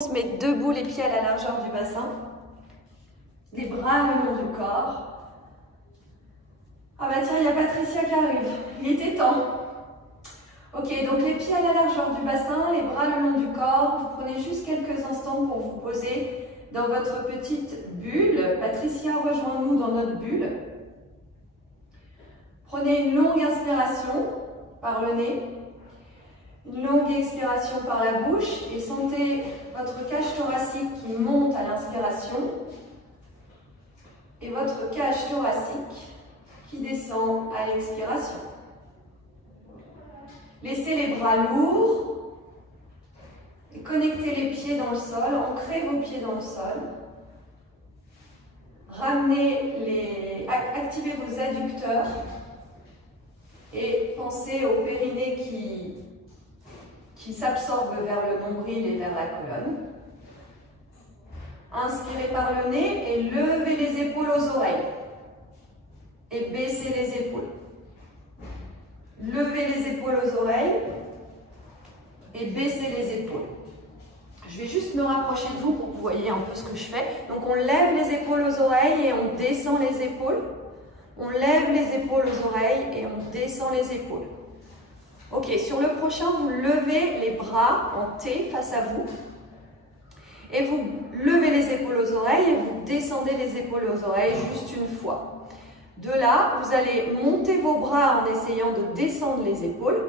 On se met debout, les pieds à la largeur du bassin, les bras le long du corps. Ah bah tiens, il y a Patricia qui arrive, il était temps. Ok, donc les pieds à la largeur du bassin, les bras le long du corps. Vous prenez juste quelques instants pour vous poser dans votre petite bulle. Patricia, rejoins-nous dans notre bulle. Prenez une longue inspiration par le nez. Une longue expiration par la bouche et sentez votre cage thoracique qui monte à l'inspiration et votre cage thoracique qui descend à l'expiration. Laissez les bras lourds et connectez les pieds dans le sol, ancrez vos pieds dans le sol. Activez vos adducteurs et pensez au périnée qui s'absorbe vers le nombril et vers la colonne. Inspirez par le nez et levez les épaules aux oreilles. Et baissez les épaules. Levez les épaules aux oreilles et baissez les épaules. Je vais juste me rapprocher de vous pour que vous voyez un peu ce que je fais. Donc on lève les épaules aux oreilles et on descend les épaules. On lève les épaules aux oreilles et on descend les épaules. Ok, sur le prochain, vous levez les bras en T face à vous. Et vous levez les épaules aux oreilles et vous descendez les épaules aux oreilles juste une fois. De là, vous allez monter vos bras en essayant de descendre les épaules.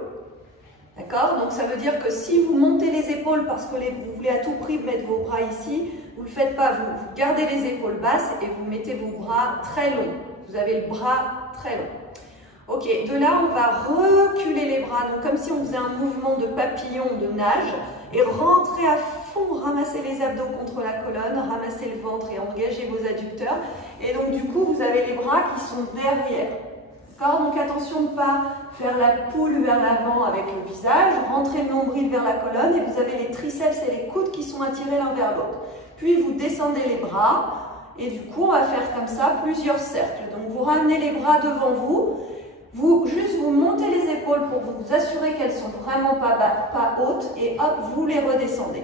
D'accord? Donc ça veut dire que si vous montez les épaules parce que vous voulez à tout prix mettre vos bras ici, vous ne le faites pas. Vous gardez les épaules basses et vous mettez vos bras très longs. Vous avez le bras très long. Ok, de là, on va reculer les bras, donc comme si on faisait un mouvement de papillon, de nage, et rentrer à fond, ramasser les abdos contre la colonne, ramasser le ventre et engager vos adducteurs. Et donc du coup, vous avez les bras qui sont derrière. D'accord? Donc attention de ne pas faire la poule vers l'avant avec le visage, rentrer le nombril vers la colonne, et vous avez les triceps et les coudes qui sont attirés l'un vers l'autre. Puis vous descendez les bras, et du coup, on va faire comme ça plusieurs cercles. Donc vous ramenez les bras devant vous. Vous montez les épaules pour vous assurer qu'elles ne sont vraiment pas hautes et hop, vous les redescendez.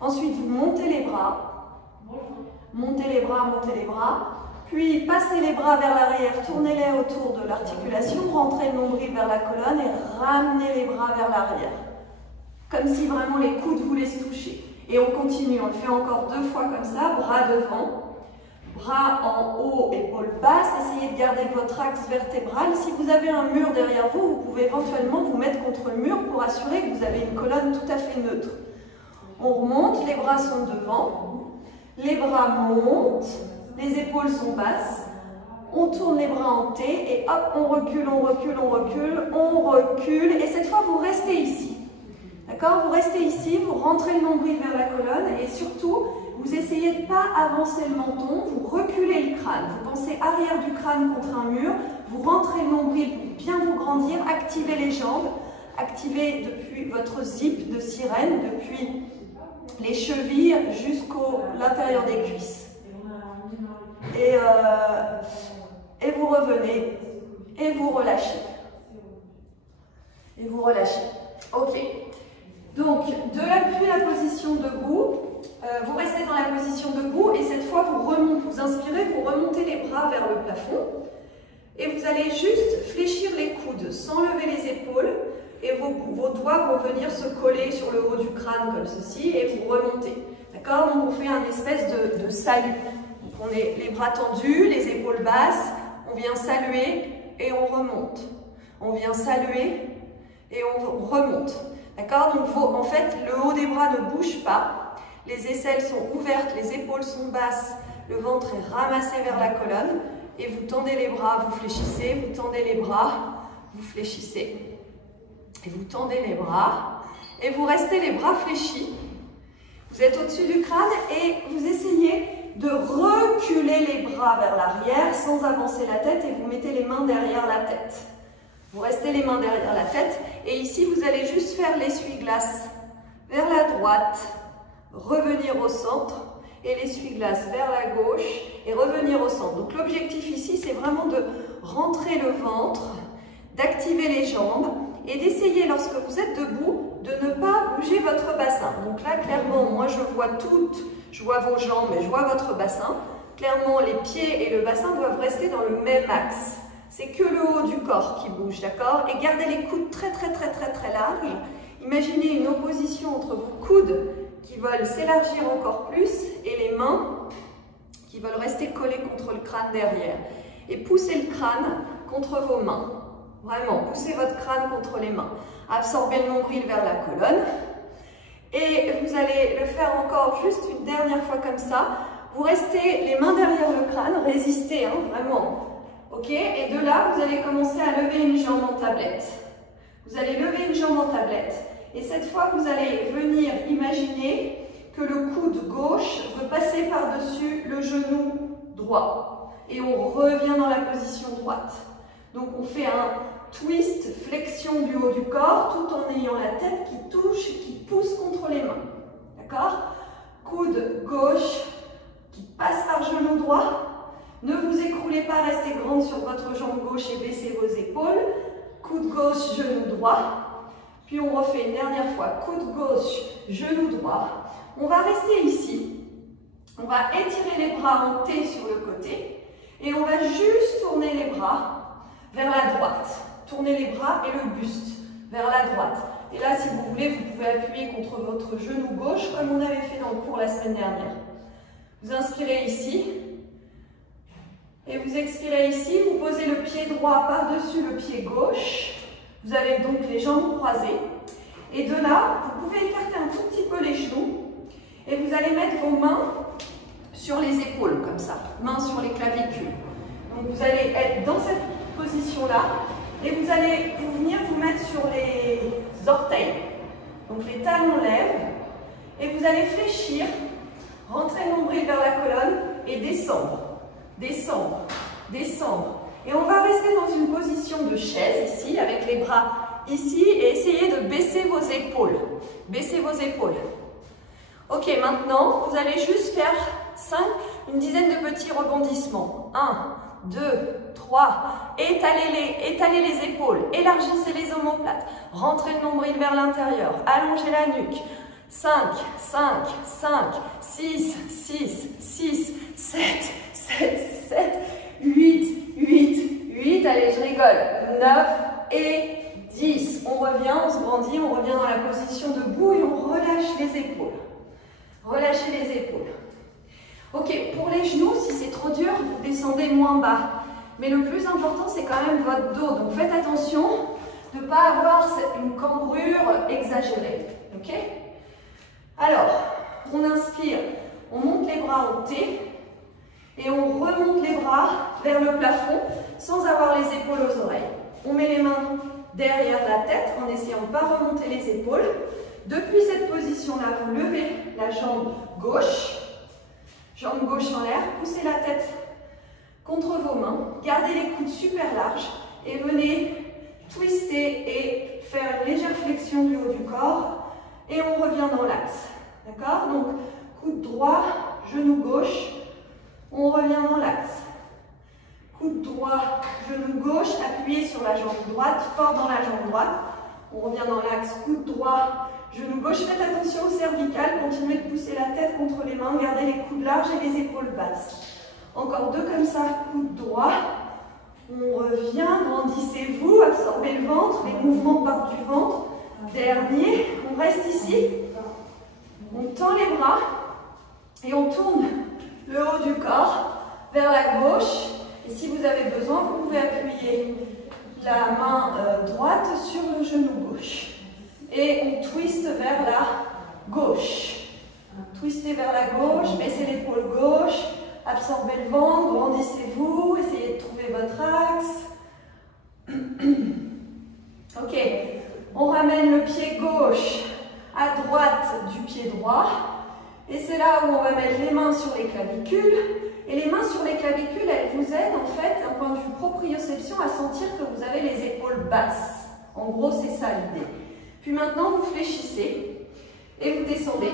Ensuite, vous montez les bras, montez les bras, puis passez les bras vers l'arrière, tournez-les autour de l'articulation, rentrez le nombril vers la colonne et ramenez les bras vers l'arrière. Comme si vraiment les coudes voulaient se toucher. Et on continue, on le fait encore 2 fois comme ça, bras devant. Bras en haut, épaules basses, essayez de garder votre axe vertébral. Si vous avez un mur derrière vous, vous pouvez éventuellement vous mettre contre le mur pour assurer que vous avez une colonne tout à fait neutre. On remonte, les bras sont devant, les bras montent, les épaules sont basses, on tourne les bras en T et hop, on recule, on recule, on recule, on recule et cette fois vous restez ici. D'accord? Vous restez ici, vous rentrez le nombril vers la colonne et surtout, vous essayez de ne pas avancer le menton, vous reculez le crâne. Vous pensez arrière du crâne contre un mur, vous rentrez le nombril pour bien vous grandir, activez les jambes, activez depuis votre zip de sirène, depuis les chevilles jusqu'à l'intérieur des cuisses. Et vous revenez et vous relâchez. Et vous relâchez. Ok. Donc, depuis la position debout, vous restez dans la position debout et cette fois vous remontez, vous inspirez, vous remontez les bras vers le plafond et vous allez juste fléchir les coudes sans lever les épaules et vos doigts vont venir se coller sur le haut du crâne comme ceci et vous remontez. D'accord? Donc on fait un espèce de salut. Donc on est les bras tendus, les épaules basses, on vient saluer et on remonte. On vient saluer et on remonte. D'accord? Donc en fait le haut des bras ne bouge pas. Les aisselles sont ouvertes, les épaules sont basses, le ventre est ramassé vers la colonne et vous tendez les bras, vous fléchissez, vous tendez les bras, vous fléchissez et vous tendez les bras et vous restez les bras fléchis. Vous êtes au-dessus du crâne et vous essayez de reculer les bras vers l'arrière sans avancer la tête et vous mettez les mains derrière la tête. Vous restez les mains derrière la tête et ici vous allez juste faire l'essuie-glace vers la droite, revenir au centre et l'essuie-glace vers la gauche et revenir au centre. Donc l'objectif ici, c'est vraiment de rentrer le ventre, d'activer les jambes et d'essayer, lorsque vous êtes debout, de ne pas bouger votre bassin. Donc là, clairement, moi je vois vos jambes, mais je vois votre bassin. Clairement, les pieds et le bassin doivent rester dans le même axe. C'est que le haut du corps qui bouge, d'accord? Et gardez les coudes très larges. Imaginez une opposition entre vos coudes qui veulent s'élargir encore plus et les mains qui veulent rester collées contre le crâne derrière. Et poussez le crâne contre vos mains. Vraiment, poussez votre crâne contre les mains. Absorbez le nombril vers la colonne. Et vous allez le faire encore juste une dernière fois comme ça. Vous restez les mains derrière le crâne, résistez, hein, vraiment. Ok? Et de là, vous allez commencer à lever une jambe en tablette. Vous allez lever une jambe en tablette. Et cette fois, vous allez venir imaginer que le coude gauche veut passer par-dessus le genou droit. Et on revient dans la position droite. Donc on fait un twist, flexion du haut du corps, tout en ayant la tête qui touche, qui pousse contre les mains. D'accord? Coude gauche qui passe par genou droit. Ne vous écroulez pas, restez grande sur votre jambe gauche et baissez vos épaules. Coude gauche, genou droit. Puis on refait une dernière fois. Coude gauche, genou droit. On va rester ici. On va étirer les bras en T sur le côté. Et on va juste tourner les bras vers la droite. Tournez les bras et le buste vers la droite. Et là, si vous voulez, vous pouvez appuyer contre votre genou gauche comme on avait fait dans le cours la semaine dernière. Vous inspirez ici. Et vous expirez ici. Vous posez le pied droit par-dessus le pied gauche. Vous avez donc les jambes croisées. Et de là, vous pouvez écarter un tout petit peu les genoux. Et vous allez mettre vos mains sur les épaules, comme ça. Mains sur les clavicules. Donc vous allez être dans cette position-là. Et vous allez venir vous mettre sur les orteils. Donc les talons lèvent. Et vous allez fléchir, rentrer le nombril vers la colonne et descendre. Descendre, descendre. Et on va rester dans une position de chaise ici, avec les bras ici, et essayer de baisser vos épaules. Baissez vos épaules. Ok, maintenant, vous allez juste faire une dizaine de petits rebondissements. 1, 2, 3. Étalez les épaules. Élargissez les omoplates. Rentrez le nombril vers l'intérieur. Allongez la nuque. 5, 5, 5, 6, 6, 6, 7, 7, 7, 8, 8, 8. Allez, je rigole. 9 et 10. On revient, on se grandit, on revient dans la position debout et on relâche les épaules. Relâchez les épaules. Ok, pour les genoux, si c'est trop dur, vous descendez moins bas. Mais le plus important, c'est quand même votre dos. Donc faites attention de ne pas avoir une cambrure exagérée. Ok? Alors, on inspire, on monte les bras en T et on remonte les bras vers le plafond sans avoir les épaules aux oreilles. On met les mains derrière la tête en essayant de ne pas remonter les épaules. Depuis cette position-là, vous levez la jambe gauche en l'air, poussez la tête contre vos mains, gardez les coudes super larges et venez twister et faire une légère flexion du haut du corps et on revient dans l'axe. D'accord? Donc, coude droit, genou gauche, on revient dans l'axe. Coude droit, genou gauche, appuyez sur la jambe droite, fort dans la jambe droite. On revient dans l'axe, coude droit, genou gauche. Faites attention au cervical, continuez de pousser la tête contre les mains, gardez les coudes larges et les épaules basses. Encore deux comme ça, coude droit. On revient, grandissez-vous, absorbez le ventre, les mouvements partent du ventre. Dernier, on reste ici. On tend les bras et on tourne le haut du corps vers la gauche. Et si vous avez besoin, vous pouvez appuyer la main droite sur le genou gauche. Et on twiste vers la gauche. Twistez vers la gauche, baissez l'épaule gauche, absorbez le ventre, grandissez-vous, essayez de trouver votre axe. Ok, on ramène le pied gauche à droite du pied droit. Et c'est là où on va mettre les mains sur les clavicules. Et les mains sur les clavicules, elles vous aident en fait, d'un point de vue proprioception, à sentir que vous avez les épaules basses. En gros, c'est ça l'idée. Puis maintenant, vous fléchissez et vous descendez.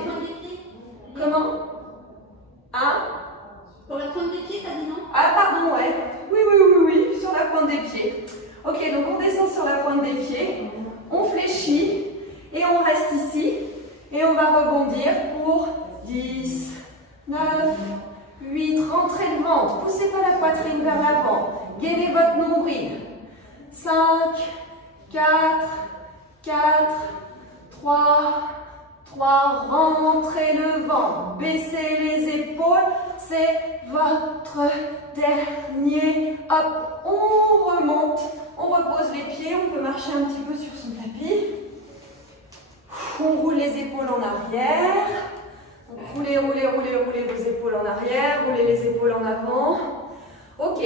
Comment? Hein? Sur la pointe des pieds, t'as dit non? Ah, pardon, ouais. Oui, sur la pointe des pieds. Ok, donc on descend sur la pointe des pieds, on fléchit et on reste 9, 8, rentrez le ventre, poussez pas la poitrine vers l'avant, gainez votre nombril. 5, 4, 3, rentrez le ventre, baissez les épaules, c'est votre dernier. Hop, on remonte, on repose les pieds, on peut marcher un petit peu sur son tapis. On roule les épaules en arrière. Roulez vos épaules en arrière, roulez les épaules en avant. Ok,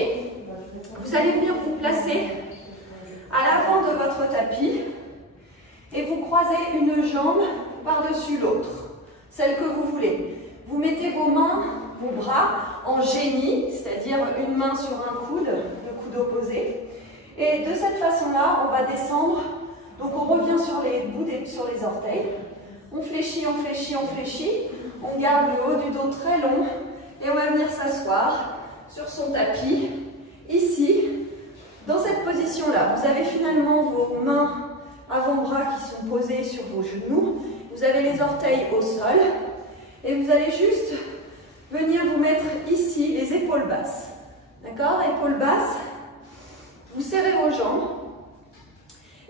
vous allez venir vous placer à l'avant de votre tapis et vous croisez une jambe par-dessus l'autre, celle que vous voulez. Vous mettez vos mains, vos bras en génie, c'est-à-dire une main sur un coude, le coude opposé. Et de cette façon-là, on va descendre. Donc on revient sur les bouts, sur les orteils. On fléchit, on fléchit, on fléchit. On garde le haut du dos très long. Et on va venir s'asseoir sur son tapis, ici. Dans cette position-là, vous avez finalement vos mains avant-bras qui sont posés sur vos genoux. Vous avez les orteils au sol. Et vous allez juste venir vous mettre ici, les épaules basses. D'accord? Épaules basses. Vous serrez vos jambes.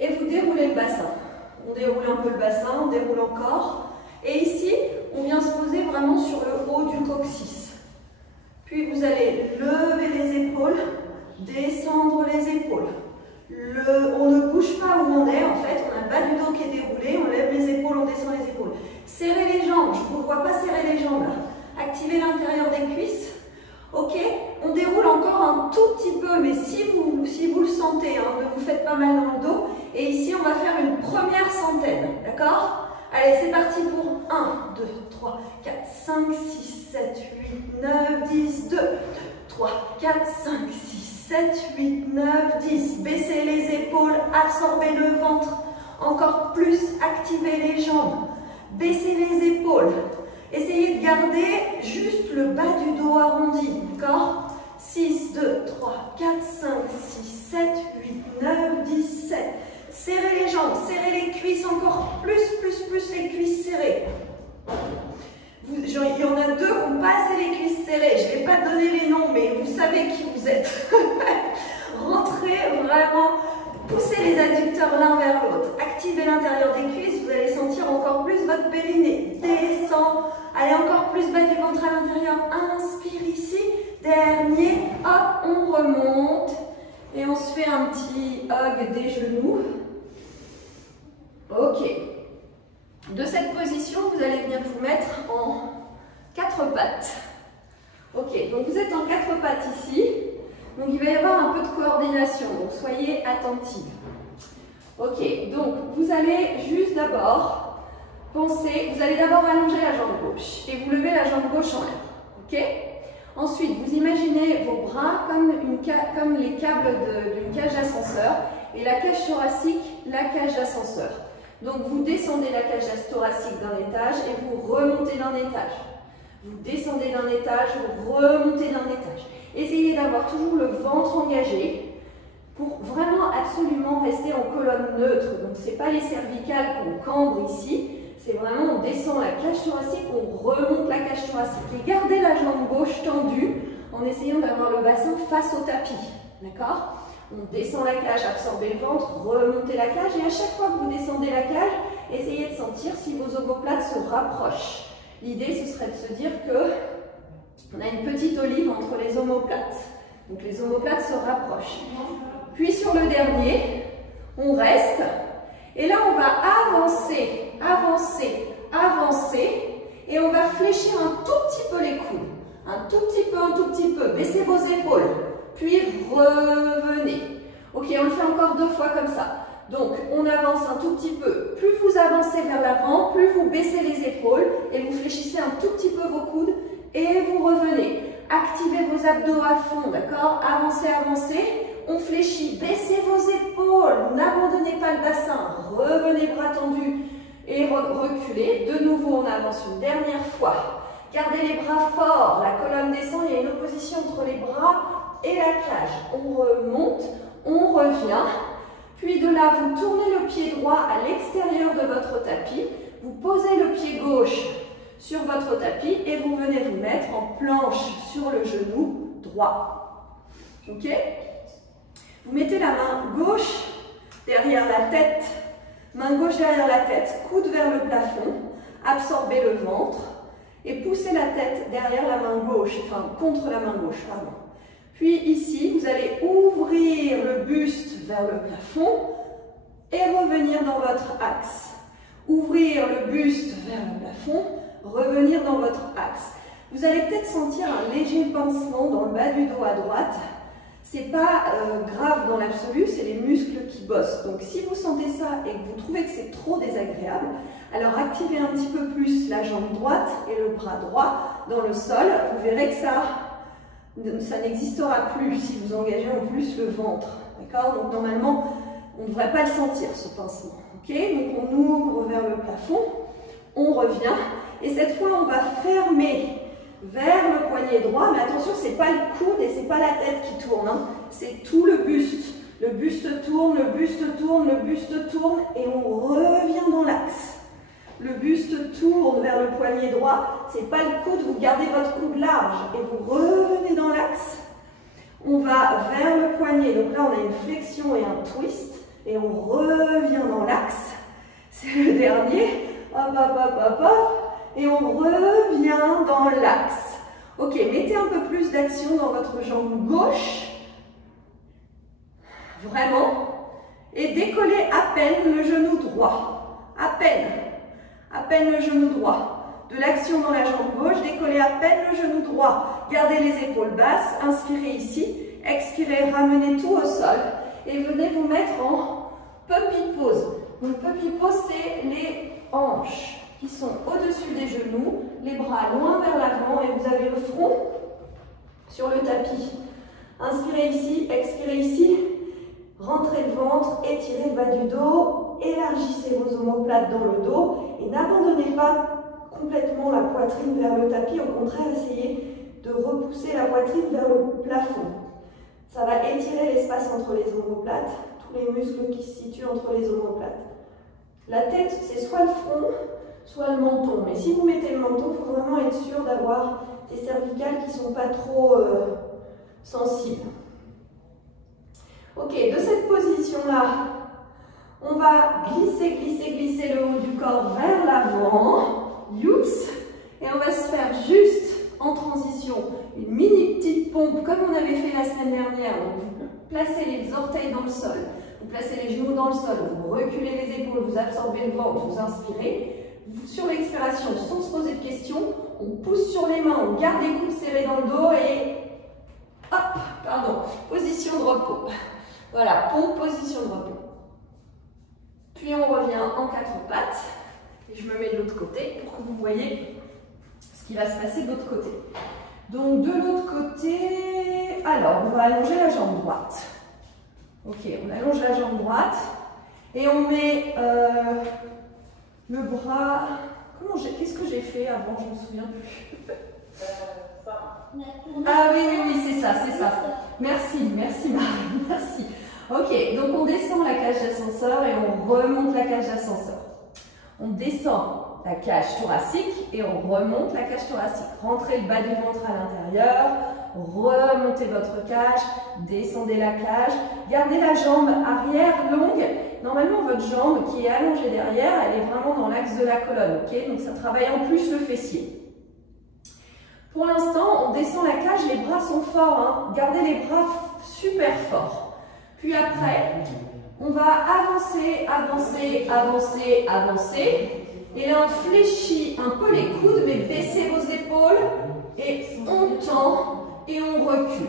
Et vous déroulez le bassin. On déroule un peu le bassin, on déroule encore. Et ici, on vient se poser vraiment sur le haut du coccyx. Puis vous allez lever les épaules, descendre les épaules. On ne bouge pas où on est, en fait. On a le bas du dos qui est déroulé, on lève les épaules, on descend les épaules. Serrez les jambes, je ne vous vois pas serrer les jambes là. Activez l'intérieur des cuisses. Ok, on déroule encore un tout petit peu, mais si vous le sentez, hein, ne vous faites pas mal dans le dos. Et ici, on va faire une première centaine, d'accord? Allez, c'est parti pour 1, 2, 3, 4, 5, 6, 7, 8, 9, 10, 2, 3, 4, 5, 6, 7, 8, 9, 10. Baissez les épaules, absorbez le ventre, encore plus, activez les jambes, baissez les épaules. Essayez de garder juste le bas du dos arrondi, d'accord? 6, 2, 3, 4, 5, 6, 7, 8, 9, 10, 7. Serrez les jambes, serrez les cuisses encore plus les cuisses serrées. Il y en a deux qui n'ont pas assez les cuisses serrées. Je ne vais pas donner les noms, mais vous savez qui vous êtes. Rentrez vraiment, poussez les adducteurs l'un vers l'autre. Activez l'intérieur des cuisses, vous allez sentir encore plus votre périnée. Descend, allez encore plus bas du ventre à l'intérieur. Inspire ici, dernier, hop, on remonte. Et on se fait un petit hug des genoux. Ok. De cette position, vous allez venir vous mettre en 4 pattes. Ok, donc vous êtes en 4 pattes ici. Donc il va y avoir un peu de coordination, donc soyez attentifs. Ok, donc vous allez juste d'abord penser, vous allez d'abord allonger la jambe gauche et vous levez la jambe gauche en l'air. Ok? Ensuite, vous imaginez vos bras comme les câbles d'une cage d'ascenseur et la cage thoracique, la cage d'ascenseur. Donc, vous descendez la cage thoracique d'un étage et vous remontez d'un étage. Vous descendez d'un étage, vous remontez d'un étage. Essayez d'avoir toujours le ventre engagé pour vraiment absolument rester en colonne neutre. Donc, ce n'est pas les cervicales qu'on cambre ici. C'est vraiment, on descend la cage thoracique, on remonte la cage thoracique. Et gardez la jambe gauche tendue en essayant d'avoir le bassin face au tapis. D'accord? On descend la cage, absorbez le ventre, remontez la cage. Et à chaque fois que vous descendez la cage, essayez de sentir si vos omoplates se rapprochent. L'idée, ce serait de se dire qu'on a une petite olive entre les omoplates. Donc les omoplates se rapprochent. Puis sur le dernier, on reste. Et là, on va avancer, avancer, avancer. Et on va fléchir un tout petit peu les coudes. Un tout petit peu. Baissez vos épaules. Puis revenez. Ok, on le fait encore 2 fois comme ça. Donc, on avance un tout petit peu. Plus vous avancez vers l'avant, plus vous baissez les épaules. Et vous fléchissez un tout petit peu vos coudes. Et vous revenez. Activez vos abdos à fond, d'accord? Avancez, avancez. On fléchit, baissez vos épaules, n'abandonnez pas le bassin, revenez bras tendus et reculez. De nouveau, on avance une dernière fois. Gardez les bras forts, la colonne descend, il y a une opposition entre les bras et la cage. On remonte, on revient. Puis de là, vous tournez le pied droit à l'extérieur de votre tapis. Vous posez le pied gauche sur votre tapis et vous venez vous mettre mettre en planche sur le genou droit. Ok? Vous mettez la main gauche derrière la tête, main gauche derrière la tête, coude vers le plafond, absorbez le ventre et poussez la tête derrière la main gauche, enfin contre la main gauche, pardon. Puis ici, vous allez ouvrir le buste vers le plafond et revenir dans votre axe. Ouvrir le buste vers le plafond, revenir dans votre axe. Vous allez peut-être sentir un léger pincement dans le bas du dos à droite. C'est pas grave dans l'absolu, c'est les muscles qui bossent. Donc si vous sentez ça et que vous trouvez que c'est trop désagréable, alors activez un petit peu plus la jambe droite et le bras droit dans le sol. Vous verrez que ça n'existera plus si vous engagez en plus le ventre. D'accord? Donc normalement, on ne devrait pas le sentir, ce pincement. Ok? Donc on ouvre vers le plafond, on revient. Et cette fois, on va fermer vers le poignet droit, mais attention, ce n'est pas le coude et ce n'est pas la tête qui tourne, hein. C'est tout le buste. Le buste tourne, le buste tourne, le buste tourne et on revient dans l'axe. Le buste tourne vers le poignet droit, ce n'est pas le coude, vous gardez votre coude large et vous revenez dans l'axe. On va vers le poignet, donc là on a une flexion et un twist et on revient dans l'axe. C'est le dernier, hop, hop, hop, hop, hop. Et on revient dans l'axe. Ok, mettez un peu plus d'action dans votre jambe gauche. Vraiment. Et décollez à peine le genou droit. À peine le genou droit. De l'action dans la jambe gauche, décollez à peine le genou droit. Gardez les épaules basses, inspirez ici. Expirez, ramenez tout au sol. Et venez vous mettre en puppy pose. Donc puppy pose, c'est les hanches qui sont au-dessus des genoux, les bras loin vers l'avant et vous avez le front sur le tapis. Inspirez ici, expirez ici, rentrez le ventre, étirez le bas du dos, élargissez vos omoplates dans le dos et n'abandonnez pas complètement la poitrine vers le tapis, au contraire, essayez de repousser la poitrine vers le plafond. Ça va étirer l'espace entre les omoplates, tous les muscles qui se situent entre les omoplates. La tête, c'est soit le front, soit le menton. Mais si vous mettez le menton, il faut vraiment être sûr d'avoir des cervicales qui ne sont pas trop sensibles. Ok, de cette position-là, on va glisser, glisser, glisser le haut du corps vers l'avant. Youps. Et on va se faire juste en transition une mini petite pompe comme on avait fait la semaine dernière. Donc vous placez les orteils dans le sol, vous placez les genoux dans le sol, vous reculez les épaules, vous absorbez le ventre, vous inspirez. Sur l'expiration, sans se poser de questions, on pousse sur les mains, on garde les coudes serrés dans le dos et hop, pardon, position de repos. Voilà, pompe, position de repos. Puis on revient en quatre pattes. Et je me mets de l'autre côté pour que vous voyez ce qui va se passer de l'autre côté. Donc de l'autre côté, alors on va allonger la jambe droite. Ok, on allonge la jambe droite et on met le bras. Qu'est-ce que j'ai fait avant? Je ne me souviens plus. Ah oui, c'est ça, c'est ça. Merci Marie, merci. Ok, donc on descend la cage d'ascenseur et on remonte la cage d'ascenseur. On descend la cage thoracique et on remonte la cage thoracique. Rentrez le bas du ventre à l'intérieur, remontez votre cage, descendez la cage, gardez la jambe arrière longue. Normalement, votre jambe qui est allongée derrière, elle est vraiment dans l'axe de la colonne. Okay, donc ça travaille en plus le fessier. Pour l'instant, on descend la cage, les bras sont forts. Hein. Gardez les bras super forts. Puis après, on va avancer, avancer, avancer, avancer. Et là, on fléchit un peu les coudes, mais baissez vos épaules. Et on tend et on recule.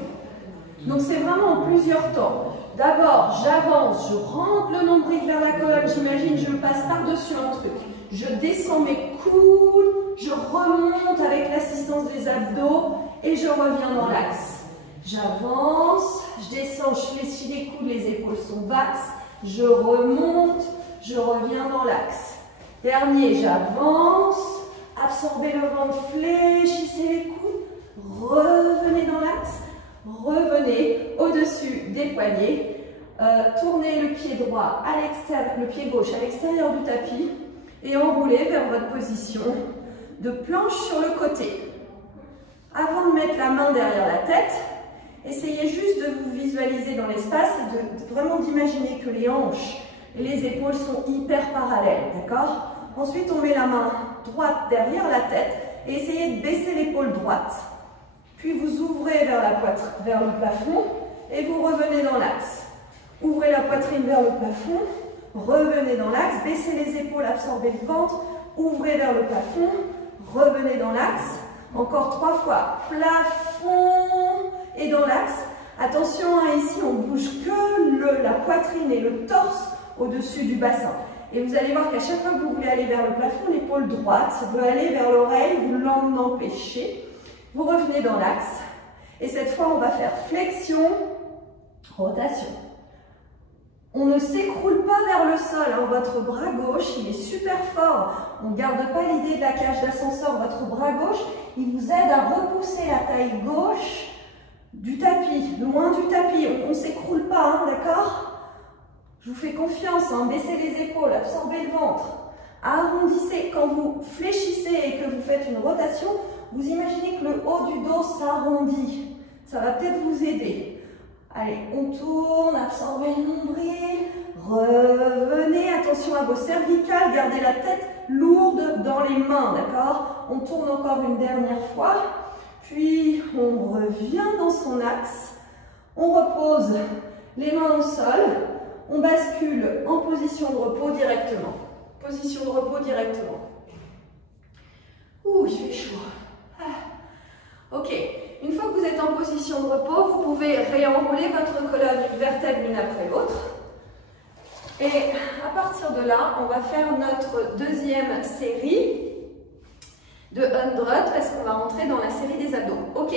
Donc, c'est vraiment en plusieurs temps. D'abord, j'avance, je rentre le nombril vers la colonne. J'imagine, je passe par-dessus un truc. Je descends mes coudes, je remonte avec l'assistance des abdos et je reviens dans l'axe. J'avance, je descends, je fléchis les coudes, les épaules sont basses. Je remonte, je reviens dans l'axe. Dernier, j'avance, absorbez le ventre, fléchissez les coudes, revenez dans l'axe, revenez au-dessus des poignets, tournez le pied droit à l'extérieur, le pied gauche à l'extérieur du tapis et enroulez vers votre position de planche sur le côté. mettre la main derrière la tête. Essayez juste de vous visualiser dans l'espace et de vraiment d'imaginer que les hanches et les épaules sont hyper parallèles, d'accord? Ensuite, on met la main droite derrière la tête et essayez de baisser l'épaule droite. Puis vous ouvrez vers la poitrine, vers le plafond et vous revenez dans l'axe. Ouvrez la poitrine vers le plafond, revenez dans l'axe, baissez les épaules, absorbez le ventre, ouvrez vers le plafond, revenez dans l'axe. Encore 3 fois, plafond et dans l'axe. Attention, hein, ici on bouge que la poitrine et le torse au-dessus du bassin. Et vous allez voir qu'à chaque fois que vous voulez aller vers le plafond, l'épaule droite veut aller vers l'oreille, vous l'en empêchez. Vous revenez dans l'axe. Et cette fois, on va faire flexion, rotation. On ne s'écroule pas vers le sol. Hein. Votre bras gauche, il est super fort. On ne garde pas l'idée de la cage d'ascenseur. Votre bras gauche, il vous aide à repousser la taille gauche du tapis, loin du tapis. On ne s'écroule pas, hein, d'accord? Je vous fais confiance. Hein. Baissez les épaules, absorbez le ventre. Arrondissez. Quand vous fléchissez et que vous faites une rotation, vous imaginez que le haut du dos s'arrondit. Ça va peut-être vous aider. Allez, on tourne, absorbez le nombril, revenez, attention à vos cervicales, gardez la tête lourde dans les mains, d'accord? On tourne encore une dernière fois, puis on revient dans son axe, on repose les mains au sol, on bascule en position de repos directement. Position de repos directement. Ouh, il fait chaud. Ok. Une fois que vous êtes en position de repos, vous pouvez réenrouler votre colonne vertèbre l'une après l'autre. Et à partir de là, on va faire notre deuxième série de 100 parce qu'on va rentrer dans la série des abdos. Ok,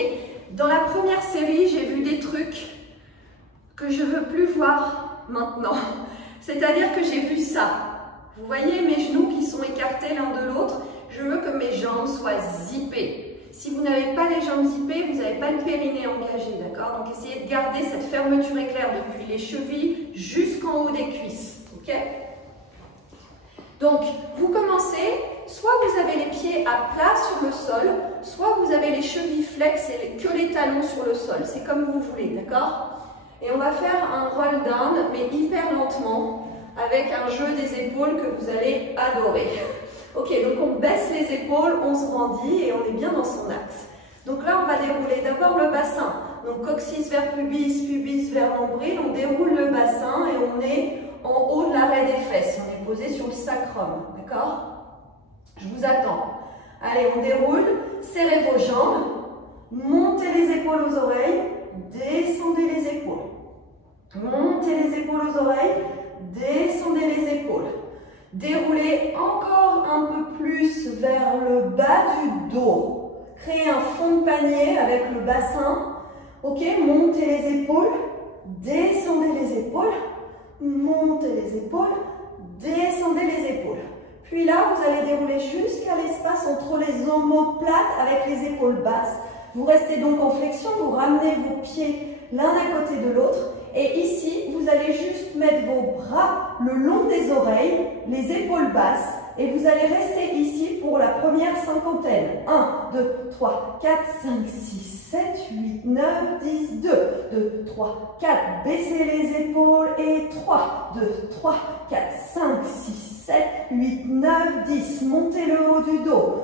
dans la première série, j'ai vu des trucs que je ne veux plus voir maintenant. C'est-à-dire que j'ai vu ça. Vous voyez mes genoux qui sont écartés l'un de l'autre. Je veux que mes jambes soient zippées. Si vous n'avez pas les jambes zippées, vous n'avez pas le périnée engagé, d'accord? Donc essayez de garder cette fermeture éclair depuis les chevilles jusqu'en haut des cuisses, ok? Donc, vous commencez, soit vous avez les pieds à plat sur le sol, soit vous avez les chevilles flex et que les talons sur le sol. C'est comme vous voulez, d'accord? Et on va faire un roll down, mais hyper lentement, avec un jeu des épaules que vous allez adorer. Ok, donc on baisse les épaules, on se rendit et on est bien dans son axe. Donc là, on va dérouler d'abord le bassin. Donc coccyx vers pubis, pubis vers nombril. On déroule le bassin et on est en haut de l'arrêt des fesses. On est posé sur le sacrum, d'accord? Je vous attends. Allez, on déroule. Serrez vos jambes. Montez les épaules aux oreilles. Descendez les épaules. Montez les épaules aux oreilles. Descendez les épaules. Déroulez encore un peu plus vers le bas du dos. Créez un fond de panier avec le bassin. Ok, montez les épaules, descendez les épaules, montez les épaules, descendez les épaules. Puis là, vous allez dérouler jusqu'à l'espace entre les omoplates avec les épaules basses. Vous restez donc en flexion, vous ramenez vos pieds l'un à côté de l'autre. Et ici, vous allez juste mettre vos bras le long des oreilles, les épaules basses, et vous allez rester ici pour la première cinquantaine. 1, 2, 3, 4, 5, 6, 7, 8, 9, 10, 2, 2, 3, 4, baissez les épaules, et 3, 2, 3, 4, 5, 6, 7, 8, 9, 10, montez le haut du dos.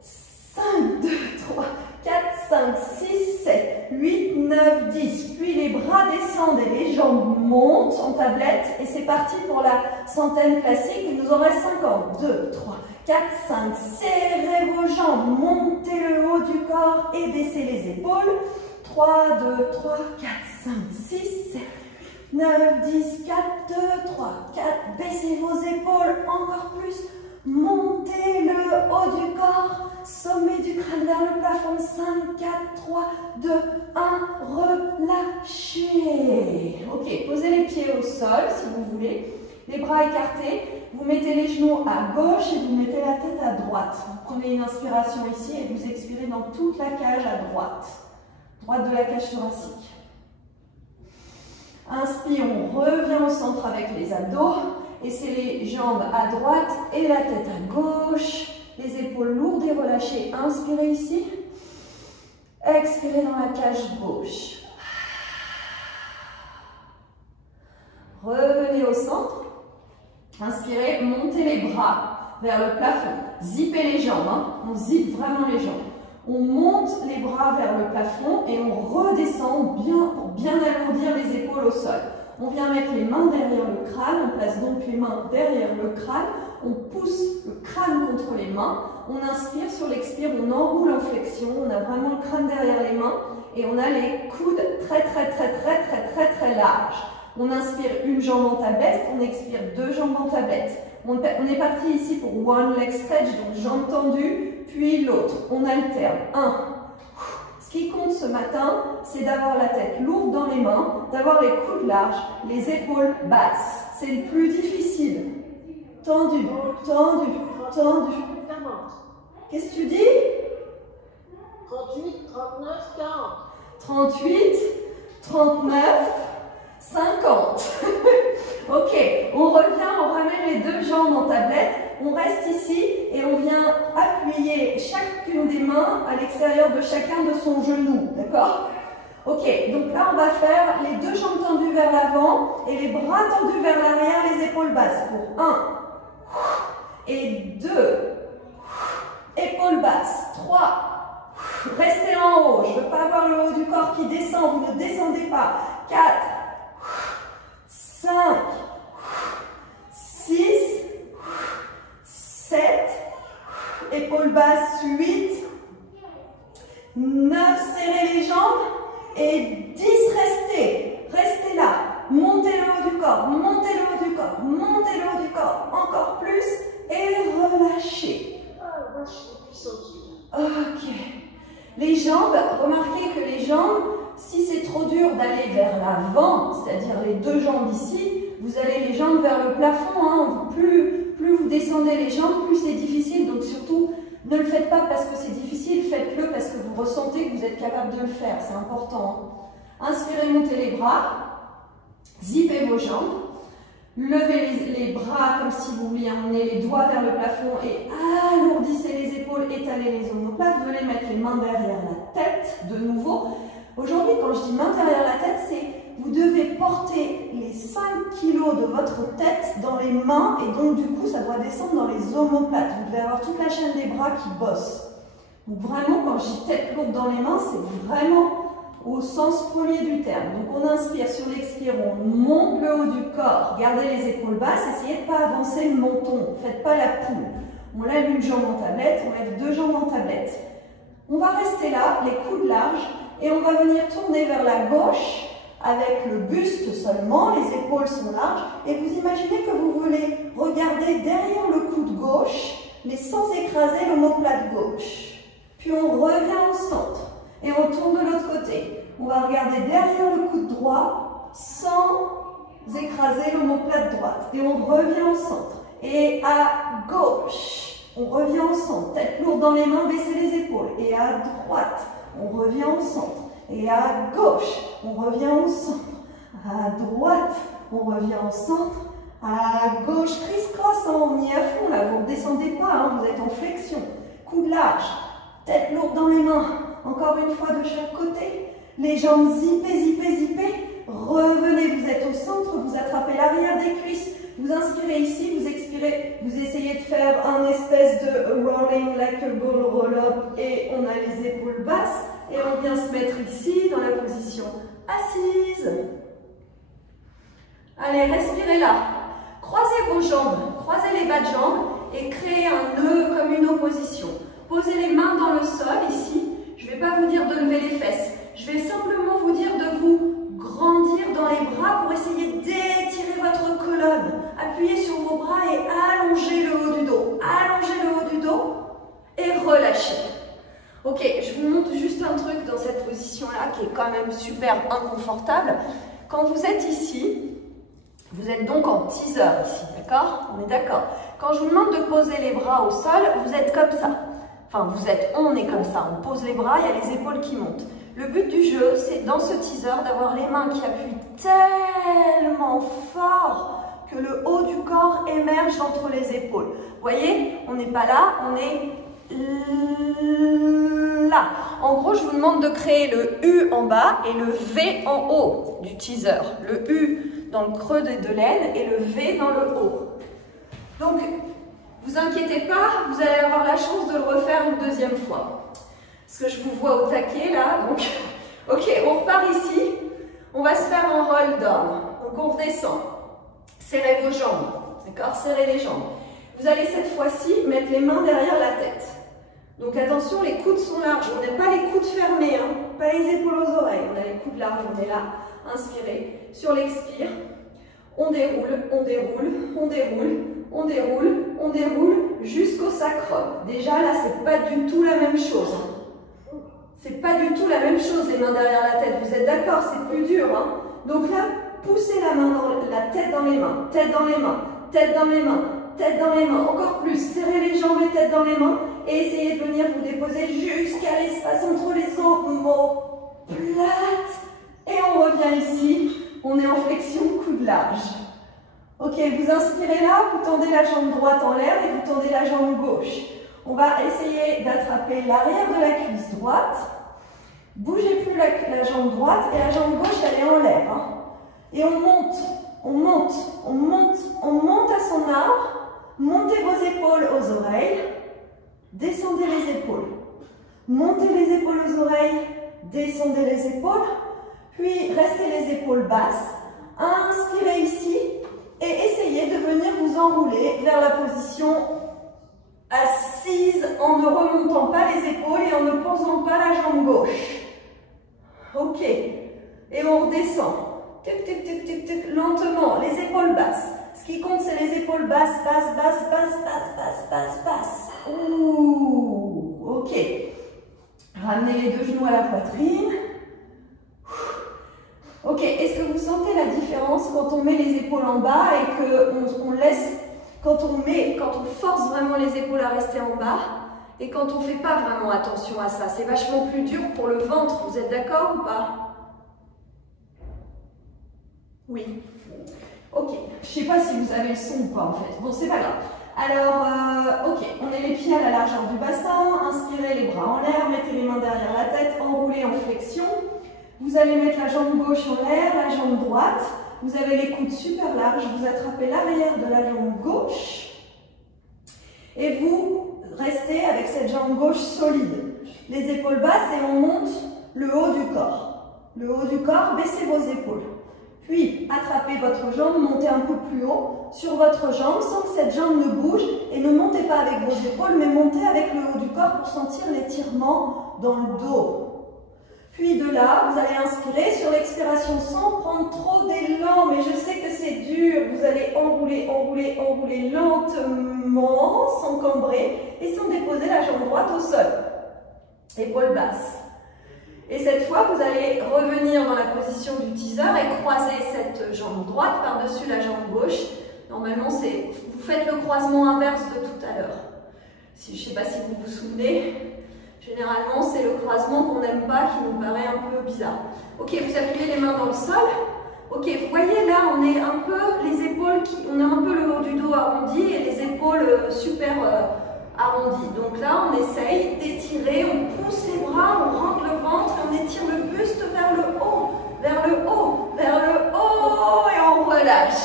5, 2, 3, 4, 5, 6, 7, 8, 9, 10. Puis les bras descendent et les jambes montent en tablette. Et c'est parti pour la centaine classique. Il nous en reste 50. 2, 3, 4, 5. Serrez vos jambes, montez le haut du corps et baissez les épaules. 3, 2, 3, 4, 5, 6, 7, 9, 10, 4, 2, 3, 4. Baissez vos épaules encore plus. Montez le haut du corps, sommet du crâne vers le plafond, 5, 4, 3, 2, 1, relâchez. Ok, posez les pieds au sol si vous voulez, les bras écartés, vous mettez les genoux à gauche et vous mettez la tête à droite. Vous prenez une inspiration ici et vous expirez dans toute la cage à droite, droite de la cage thoracique. Inspire, on revient au centre avec les abdos. Et c'est les jambes à droite et la tête à gauche. Les épaules lourdes et relâchées. Inspirez ici. Expirez. Respirez dans la cage gauche. Revenez au centre. Inspirez, montez les bras vers le plafond. Zippez les jambes, hein. On zippe vraiment les jambes. On monte les bras vers le plafond et on redescend pour bien alourdir les épaules au sol. On vient mettre les mains derrière le crâne, on place donc les mains derrière le crâne, on pousse le crâne contre les mains, on inspire, sur l'expire, on enroule en flexion, on a vraiment le crâne derrière les mains et on a les coudes très larges. On inspire une jambe en tablette, on expire deux jambes en tablette. On est parti ici pour one leg stretch, donc jambe tendue, puis l'autre. On alterne. 1. Ce qui compte ce matin, c'est d'avoir la tête lourde dans les mains, d'avoir les coudes larges, les épaules basses. C'est le plus difficile. Tendu, tendu, tendu. Qu'est-ce que tu dis? 38, 39, 40. 38, 39, 50. Ok, on revient, on ramène les deux jambes en tablette, on reste ici et on vient appuyer chacune des mains à l'extérieur de chacun de son genou, d'accord? Ok, donc là on va faire les deux jambes tendues vers l'avant et les bras tendus vers l'arrière, les épaules basses. Pour 1 et 2, épaules basses. 3, restez en haut, je ne veux pas avoir le haut du corps qui descend, vous ne descendez pas. 4, 5, 6, 7, épaules basses, 8, 9, serrez les jambes et 10, restez là, montez le haut du corps, montez le haut du corps, montez le haut du corps, encore plus et relâchez. Ok, les jambes, remarquez que les jambes, si c'est trop dur d'aller vers l'avant, c'est-à-dire les deux jambes ici, vous allez les jambes vers le plafond. Hein. Plus vous descendez les jambes, plus c'est difficile. Donc surtout, ne le faites pas parce que c'est difficile, faites-le parce que vous ressentez que vous êtes capable de le faire. C'est important. Hein. Inspirez, montez les bras, zippez vos jambes, levez les bras comme si vous vouliez emmener les doigts vers le plafond et alourdissez les épaules, étalez les omoplates. Venez mettre les mains derrière la tête de nouveau. Aujourd'hui, quand je dis main derrière la tête, c'est vous devez porter les 5 kg de votre tête dans les mains et donc du coup, ça doit descendre dans les omoplates. Vous devez avoir toute la chaîne des bras qui bosse. Donc vraiment, quand je dis tête lourde dans les mains, c'est vraiment au sens premier du terme. Donc on inspire, sur l'expire, on monte le haut du corps, gardez les épaules basses, essayez de ne pas avancer le menton, faites pas la poule. On lève une jambe en tablette, on lève deux jambes en tablette. On va rester là, les coudes larges. Et on va venir tourner vers la gauche avec le buste seulement, les épaules sont larges. Et vous imaginez que vous voulez regarder derrière le coude gauche, mais sans écraser l'omoplate gauche. Puis on revient au centre et on tourne de l'autre côté. On va regarder derrière le coude droit sans écraser l'omoplate droite. Et on revient au centre. Et à gauche, on revient au centre. Tête lourde dans les mains, baissez les épaules. Et à droite, on revient au centre. Et à gauche, on revient au centre. À droite, on revient au centre. À gauche, criss-cross, hein, on y est à fond là, vous ne descendez pas, hein, vous êtes en flexion. Coude large, tête lourde dans les mains. Encore une fois de chaque côté. Les jambes zippées, zippées, zippées. Revenez, vous êtes au centre, vous attrapez l'arrière des cuisses. Vous inspirez ici, vous expirez, vous essayez de faire un espèce de rolling like a ball roll-up et on a les épaules basses et on vient se mettre ici dans la position assise. Allez, respirez là. Croisez vos jambes, croisez les bas de jambes et créez un nœud comme une opposition. Posez les mains dans le sol ici. Je ne vais pas vous dire de lever les fesses. Je vais simplement vous dire de vous grandir dans les bras pour essayer d'étirer votre colonne. Appuyez sur vos bras et allongez le haut du dos. Allongez le haut du dos et relâchez. Ok, je vous montre juste un truc dans cette position-là qui est quand même super inconfortable. Quand vous êtes ici, vous êtes donc en teaser ici, d'accord? On est d'accord. Quand je vous demande de poser les bras au sol, vous êtes comme ça. Enfin, on est comme ça. On pose les bras, il y a les épaules qui montent. Le but du jeu, c'est dans ce teaser d'avoir les mains qui appuient tellement fort que le haut du corps émerge entre les épaules. Vous voyez, on n'est pas là, on est là. En gros, je vous demande de créer le U en bas et le V en haut du teaser. Le U dans le creux de l'aine et le V dans le haut. Donc, vous inquiétez pas, vous allez avoir la chance de le refaire une deuxième fois. Parce que je vous vois au taquet là, donc... Ok, on repart ici. On va se faire un roll down. Donc, on redescend. Serrez vos jambes, d'accord? Serrez les jambes. Vous allez cette fois-ci mettre les mains derrière la tête. Donc attention, les coudes sont larges. On n'a pas les coudes fermés, hein? Pas les épaules aux oreilles. On a les coudes larges, on est là. Inspirez. Sur l'expire, on déroule, on déroule, on déroule, on déroule, on déroule jusqu'au sacrum. Déjà là, c'est pas du tout la même chose. Hein? C'est pas du tout la même chose, les mains derrière la tête. Vous êtes d'accord? C'est plus dur. Hein? Donc là, poussez la main dans la tête dans les mains, tête dans les mains, tête dans les mains, tête dans les mains. Encore plus, serrez les jambes et tête dans les mains et essayez de venir vous déposer jusqu'à l'espace entre les omoplates. Et on revient ici. On est en flexion coude large. Ok, vous inspirez là, vous tendez la jambe droite en l'air et vous tendez la jambe gauche. On va essayer d'attraper l'arrière de la cuisse droite. Bougez plus la jambe droite et la jambe gauche, elle est en l'air. Hein. Et on monte, on monte, on monte, on monte à son arbre. Montez vos épaules aux oreilles. Descendez les épaules. Montez les épaules aux oreilles. Descendez les épaules. Puis restez les épaules basses. Inspirez ici et essayez de venir vous enrouler vers la position assise en ne remontant pas les épaules et en ne posant pas la jambe gauche. Ok. Et on redescend. Tic, tic, tic, tic, tic, lentement, les épaules basses. Ce qui compte, c'est les épaules basses, basses, basses, basses, basses, basses, basses, basses. Ouh, ok. Ramenez les deux genoux à la poitrine. Ok, est-ce que vous sentez la différence quand on met les épaules en bas et qu'on laisse, quand on force vraiment les épaules à rester en bas et quand on ne fait pas vraiment attention à ça? C'est vachement plus dur pour le ventre, vous êtes d'accord ou pas? Oui. Ok, je ne sais pas si vous avez le son ou pas en fait. Bon, c'est pas grave. Alors, ok, on met les pieds à la largeur du bassin, inspirez les bras en l'air, mettez les mains derrière la tête, enroulez en flexion. Vous allez mettre la jambe gauche en l'air, la jambe droite. Vous avez les coudes super larges, vous attrapez l'arrière de la jambe gauche. Et vous restez avec cette jambe gauche solide. Les épaules basses et on monte le haut du corps. Le haut du corps, baissez vos épaules. Puis, attrapez votre jambe, montez un peu plus haut sur votre jambe sans que cette jambe ne bouge. Et ne montez pas avec vos épaules, mais montez avec le haut du corps pour sentir l'étirement dans le dos. Puis de là, vous allez inspirer sur l'expiration sans prendre trop d'élan, mais je sais que c'est dur. Vous allez enrouler, enrouler, enrouler lentement, sans cambrer et sans déposer la jambe droite au sol. Épaules basses. Et cette fois, vous allez revenir dans la position du teaser et croiser cette jambe droite par-dessus la jambe gauche. Normalement, vous faites le croisement inverse de tout à l'heure. Je ne sais pas si vous vous souvenez. Généralement, c'est le croisement qu'on n'aime pas, qui nous paraît un peu bizarre. Ok, vous appuyez les mains dans le sol. Ok, vous voyez là, on est un peu les épaules, on a un peu le haut du dos arrondi et les épaules super arrondies. Donc là, on essaye d'étirer, on pousse les bras, on rentre le ventre et on étire le buste vers le haut, vers le haut, vers le haut et on relâche.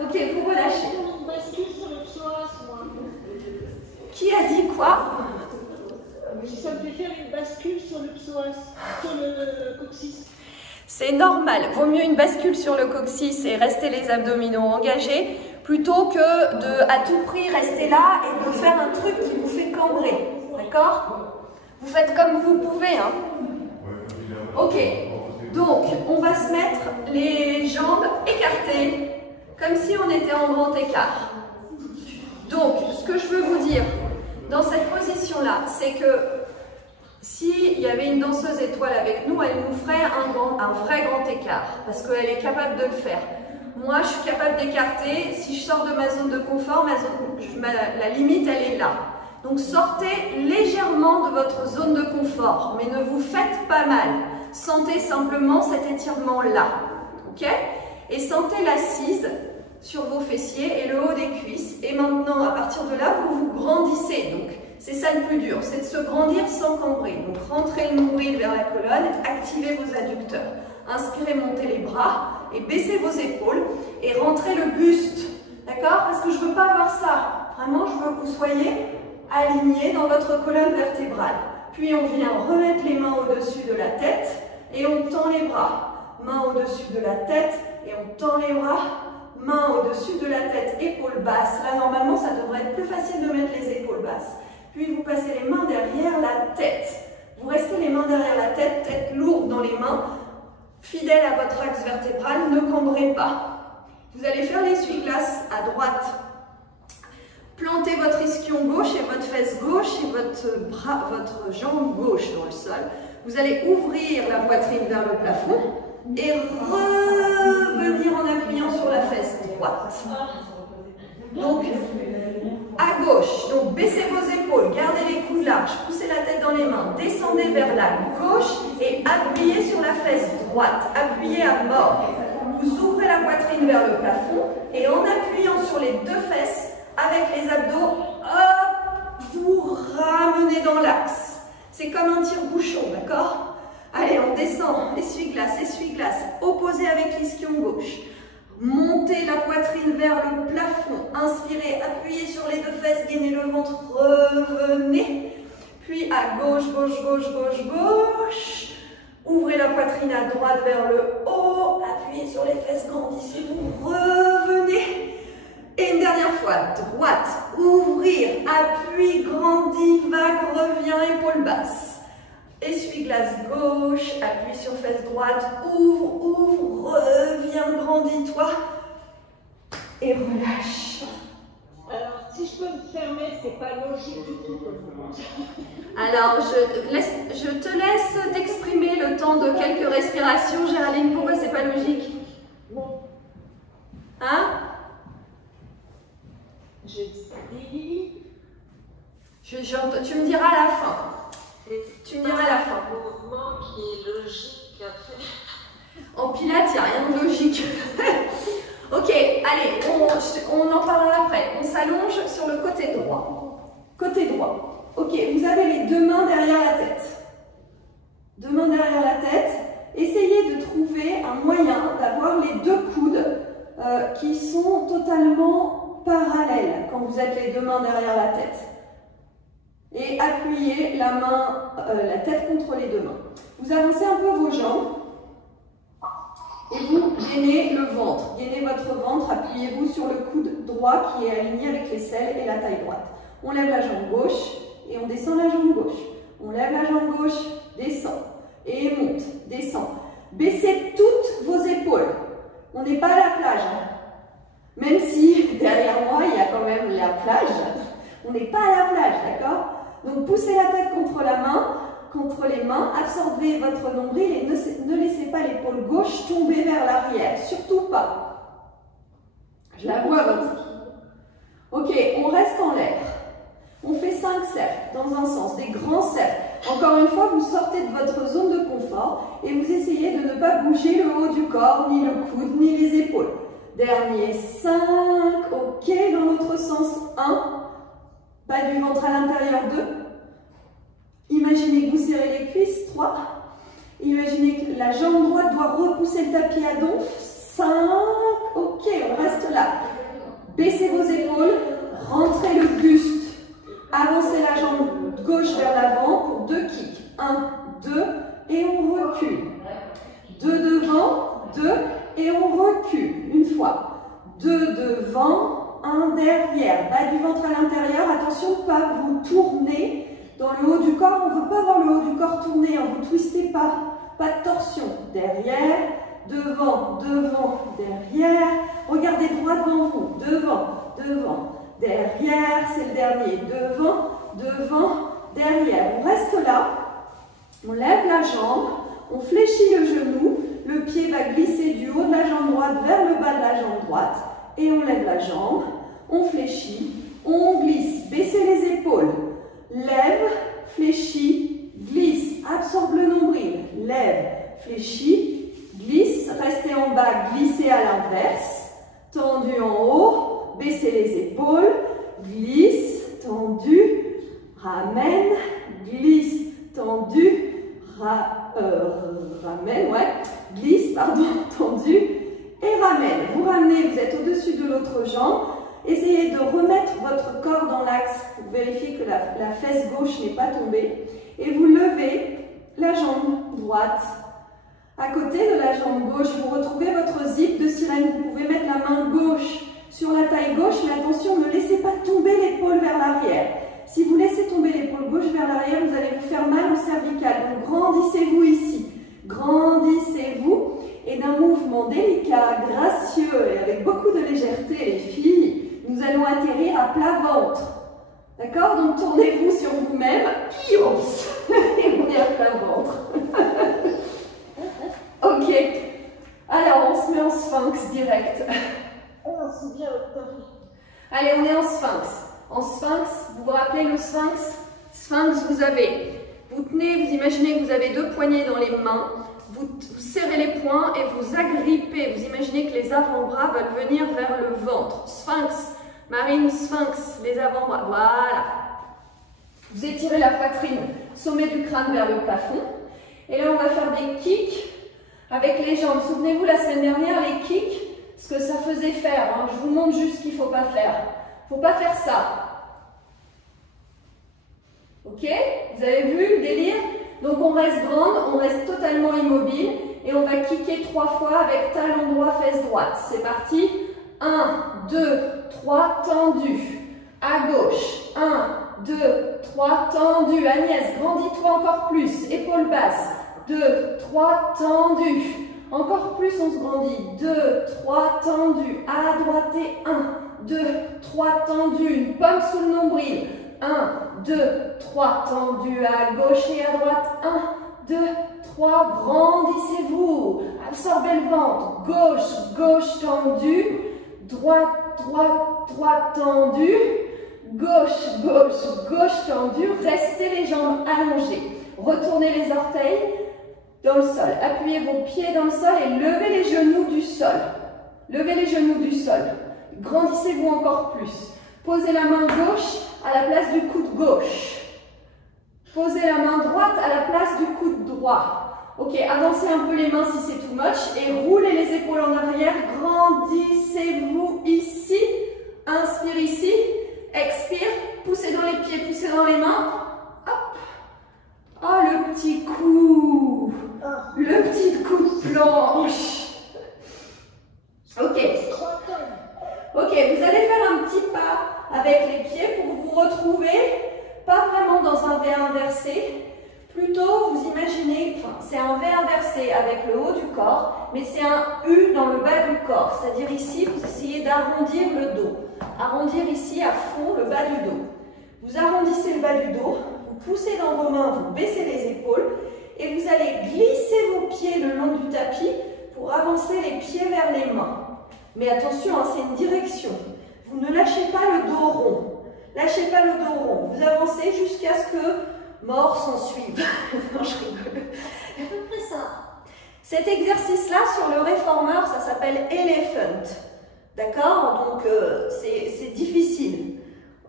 Ok, vous relâchez. On bascule sur le psoas, moi. Qui a dit quoi? Ça me fait faire une bascule sur le psoas, sur le coccyx. C'est normal, vaut mieux une bascule sur le coccyx et rester les abdominaux engagés plutôt que de à tout prix rester là et de faire un truc qui vous fait cambrer, d'accord? Vous faites comme vous pouvez, hein? Ok, donc on va se mettre les jambes écartées comme si on était en grand écart. Donc, ce que je veux vous dire dans cette position-là, c'est que s'il y avait une danseuse étoile avec nous, elle nous ferait un vrai grand écart, parce qu'elle est capable de le faire. Moi, je suis capable d'écarter. Si je sors de ma zone de confort, la limite, elle est là. Donc, sortez légèrement de votre zone de confort, mais ne vous faites pas mal. Sentez simplement cet étirement-là, ok? Et sentez l'assise sur vos fessiers et le haut des cuisses. Et maintenant, à partir de là, vous vous grandissez. Donc, C'est ça le plus dur, c'est de se grandir sans cambrer. Donc rentrez le nombril vers la colonne, activez vos adducteurs. Inspirez, montez les bras et baissez vos épaules et rentrez le buste. D'accord? Parce que je ne veux pas avoir ça. Vraiment, je veux que vous soyez alignés dans votre colonne vertébrale. Puis on vient remettre les mains au-dessus de la tête et on tend les bras. Main au-dessus de la tête et on tend les bras. Main au-dessus de la tête, épaules basses. Là, normalement, ça devrait être plus facile de mettre les épaules basses. Puis vous passez les mains derrière la tête. Vous restez les mains derrière la tête, tête lourde dans les mains, fidèle à votre axe vertébral, ne cambrez pas. Vous allez faire l'essuie-glace à droite. Plantez votre ischion gauche et votre fesse gauche et votre jambe gauche dans le sol. Vous allez ouvrir la poitrine vers le plafond et revenir en appuyant sur la fesse droite. Donc, à gauche, donc baissez vos épaules, gardez les coudes larges, poussez la tête dans les mains, descendez vers la gauche et appuyez sur la fesse droite, appuyez à mort. Vous ouvrez la poitrine vers le plafond et en appuyant sur les deux fesses, avec les abdos, hop, vous ramenez dans l'axe. C'est comme un tire-bouchon, d'accord? Allez, on descend, essuie-glace, opposé avec l'ischion gauche. Montez la poitrine vers le plafond, inspirez, appuyez sur les deux fesses, gainez le ventre, revenez. Puis à gauche, gauche. Ouvrez la poitrine à droite vers le haut, appuyez sur les fesses, grandissez, vous revenez. Et une dernière fois, droite, ouvrir, appui, grandit, vague, revient, épaule basse. Essuie-glace gauche, appuie sur fesse droite, ouvre, reviens, grandis-toi et relâche. Alors, si je peux me fermer, c'est pas logique du tout. Alors, je te laisse t'exprimer le temps de quelques respirations. Géraldine, pourquoi c'est pas logique? Bon. Hein? Je dis... Tu me diras à la fin. Tu me diras à la fin. Un mouvement qui est logique à faire. En pilates, il n'y a rien de logique. Ok, allez, on en parlera après. On s'allonge sur le côté droit. Côté droit. Ok, vous avez les deux mains derrière la tête. Deux mains derrière la tête. Essayez de trouver un moyen d'avoir les deux coudes qui sont totalement parallèles quand vous êtes les deux mains derrière la tête. Et appuyez la tête contre les deux mains. Vous avancez un peu vos jambes et vous gainez le ventre. Gainez votre ventre, appuyez-vous sur le coude droit qui est aligné avec l'aisselle et la taille droite. On lève la jambe gauche et on descend la jambe gauche. On lève la jambe gauche, descend et monte, descend. Baissez toutes vos épaules. On n'est pas à la plage. Hein. Même si derrière moi il y a quand même la plage, on n'est pas à la plage, d'accord? Donc poussez la tête contre la main, contre les mains, absorbez votre nombril et ne laissez pas l'épaule gauche tomber vers l'arrière, surtout pas. Je la vois votre. Ok, on reste en l'air. On fait 5 cercles dans un sens, des grands cercles. Encore une fois, vous sortez de votre zone de confort et vous essayez de ne pas bouger le haut du corps, ni le coude, ni les épaules. Dernier 5, ok, dans l'autre sens 1. Bas du ventre à l'intérieur, 2. Imaginez que vous serrez les cuisses, 3. Imaginez que la jambe droite doit repousser le tapis à donf, 5. Ok, on reste là. Baissez vos épaules, rentrez le buste. Avancez la jambe gauche vers l'avant pour 2 kicks. 1, 2 et on recule. 2 devant, 2 et on recule. Une fois. 2 devant, 1 derrière. Bas du ventre à l'intérieur. Attention, pas vous tourner dans le haut du corps. On ne veut pas voir le haut du corps tourner. Ne vous twistez pas. Pas de torsion. Derrière, devant, devant, derrière. Regardez droit devant vous. Devant, devant, derrière. C'est le dernier. Devant, devant, derrière. On reste là. On lève la jambe. On fléchit le genou. Le pied va glisser du haut de la jambe droite vers le bas de la jambe droite. Et on lève la jambe, on fléchit, on glisse, baissez les épaules, lève, fléchit, glisse, absorbe le nombril, lève, fléchit, glisse, restez en bas, glissez à l'inverse, tendu en haut, baissez les épaules, glisse, tendu, ramène, glisse, tendu, ramène, ouais, glisse, pardon, tendu, et ramène. Vous ramenez, vous êtes au-dessus de l'autre jambe. Essayez de remettre votre corps dans l'axe pour vérifier que la fesse gauche n'est pas tombée. Et vous levez la jambe droite. À côté de la jambe gauche, vous retrouvez votre zip de sirène. Vous pouvez mettre la main gauche sur la taille gauche, mais attention, ne laissez pas tomber l'épaule vers l'arrière. Si vous laissez tomber l'épaule gauche vers l'arrière, vous allez vous faire mal au cervical. Donc grandissez-vous ici. Grandissez-vous. Et d'un mouvement délicat, gracieux et avec beaucoup de légèreté, les filles, nous allons atterrir à plat ventre. D'accord? Donc tournez-vous sur vous-même. Et on est à plat ventre. Ok. Alors, on se met en sphinx direct. Oh, c'est bien. Allez, on est en sphinx. En sphinx, vous vous rappelez le sphinx? Sphinx, vous tenez, vous imaginez que vous avez deux poignets dans les mains. Vous serrez les poings et vous agrippez. Vous imaginez que les avant-bras veulent venir vers le ventre. Sphinx, Marine, sphinx, les avant-bras. Voilà. Vous étirez la poitrine, sommet du crâne vers le plafond. Et là, on va faire des kicks avec les jambes. Souvenez-vous, la semaine dernière, les kicks, ce que ça faisait faire. Hein. Je vous montre juste ce qu'il ne faut pas faire. Il ne faut pas faire ça. Ok? Vous avez vu le délire? Donc on reste grande, on reste totalement immobile et on va kicker 3 fois avec talon droit, fesse droite. C'est parti. 1, 2, 3, tendu. À gauche. 1, 2, 3, tendu. Agnès, grandis-toi encore plus. Épaule basse. 2, 3, tendu. Encore plus, on se grandit. 2, 3, tendu. À droite et 1, 2, 3, tendu. Une pomme sous le nombril. 1, 2, 3, tendu à gauche et à droite. 1, 2, 3, grandissez-vous. Absorbez le ventre. Gauche, gauche, tendu. Droite, droite, droite, tendu. Gauche, gauche, gauche, tendu. Restez les jambes allongées. Retournez les orteils dans le sol. Appuyez vos pieds dans le sol et levez les genoux du sol. Levez les genoux du sol. Grandissez-vous encore plus. Posez la main gauche à la place du coude gauche. Posez la main droite à la place du coude droit. Ok, avancez un peu les mains si c'est too much et roulez les épaules en arrière. Grandissez-vous ici. Inspire ici. Expire. Poussez dans les pieds, poussez dans les mains. Hop. Oh, le petit coup. Le petit coup de planche. Ok. Ok, vous allez faire un petit pas avec les pieds pour vous retrouver, pas vraiment dans un V inversé, plutôt vous imaginez, enfin c'est un V inversé avec le haut du corps, mais c'est un U dans le bas du corps, c'est-à-dire ici vous essayez d'arrondir le dos, arrondir ici à fond le bas du dos. Vous arrondissez le bas du dos, vous poussez dans vos mains, vous baissez les épaules et vous allez glisser vos pieds le long du tapis pour avancer les pieds vers les mains. Mais attention, hein, c'est une direction. Vous ne lâchez pas le dos rond. Lâchez pas le dos rond. Vous avancez jusqu'à ce que mort s'en suive. Non, je rigole. C'est à peu près ça. Cet exercice-là, sur le réformeur, ça s'appelle Elephant. D'accord? Donc, c'est difficile.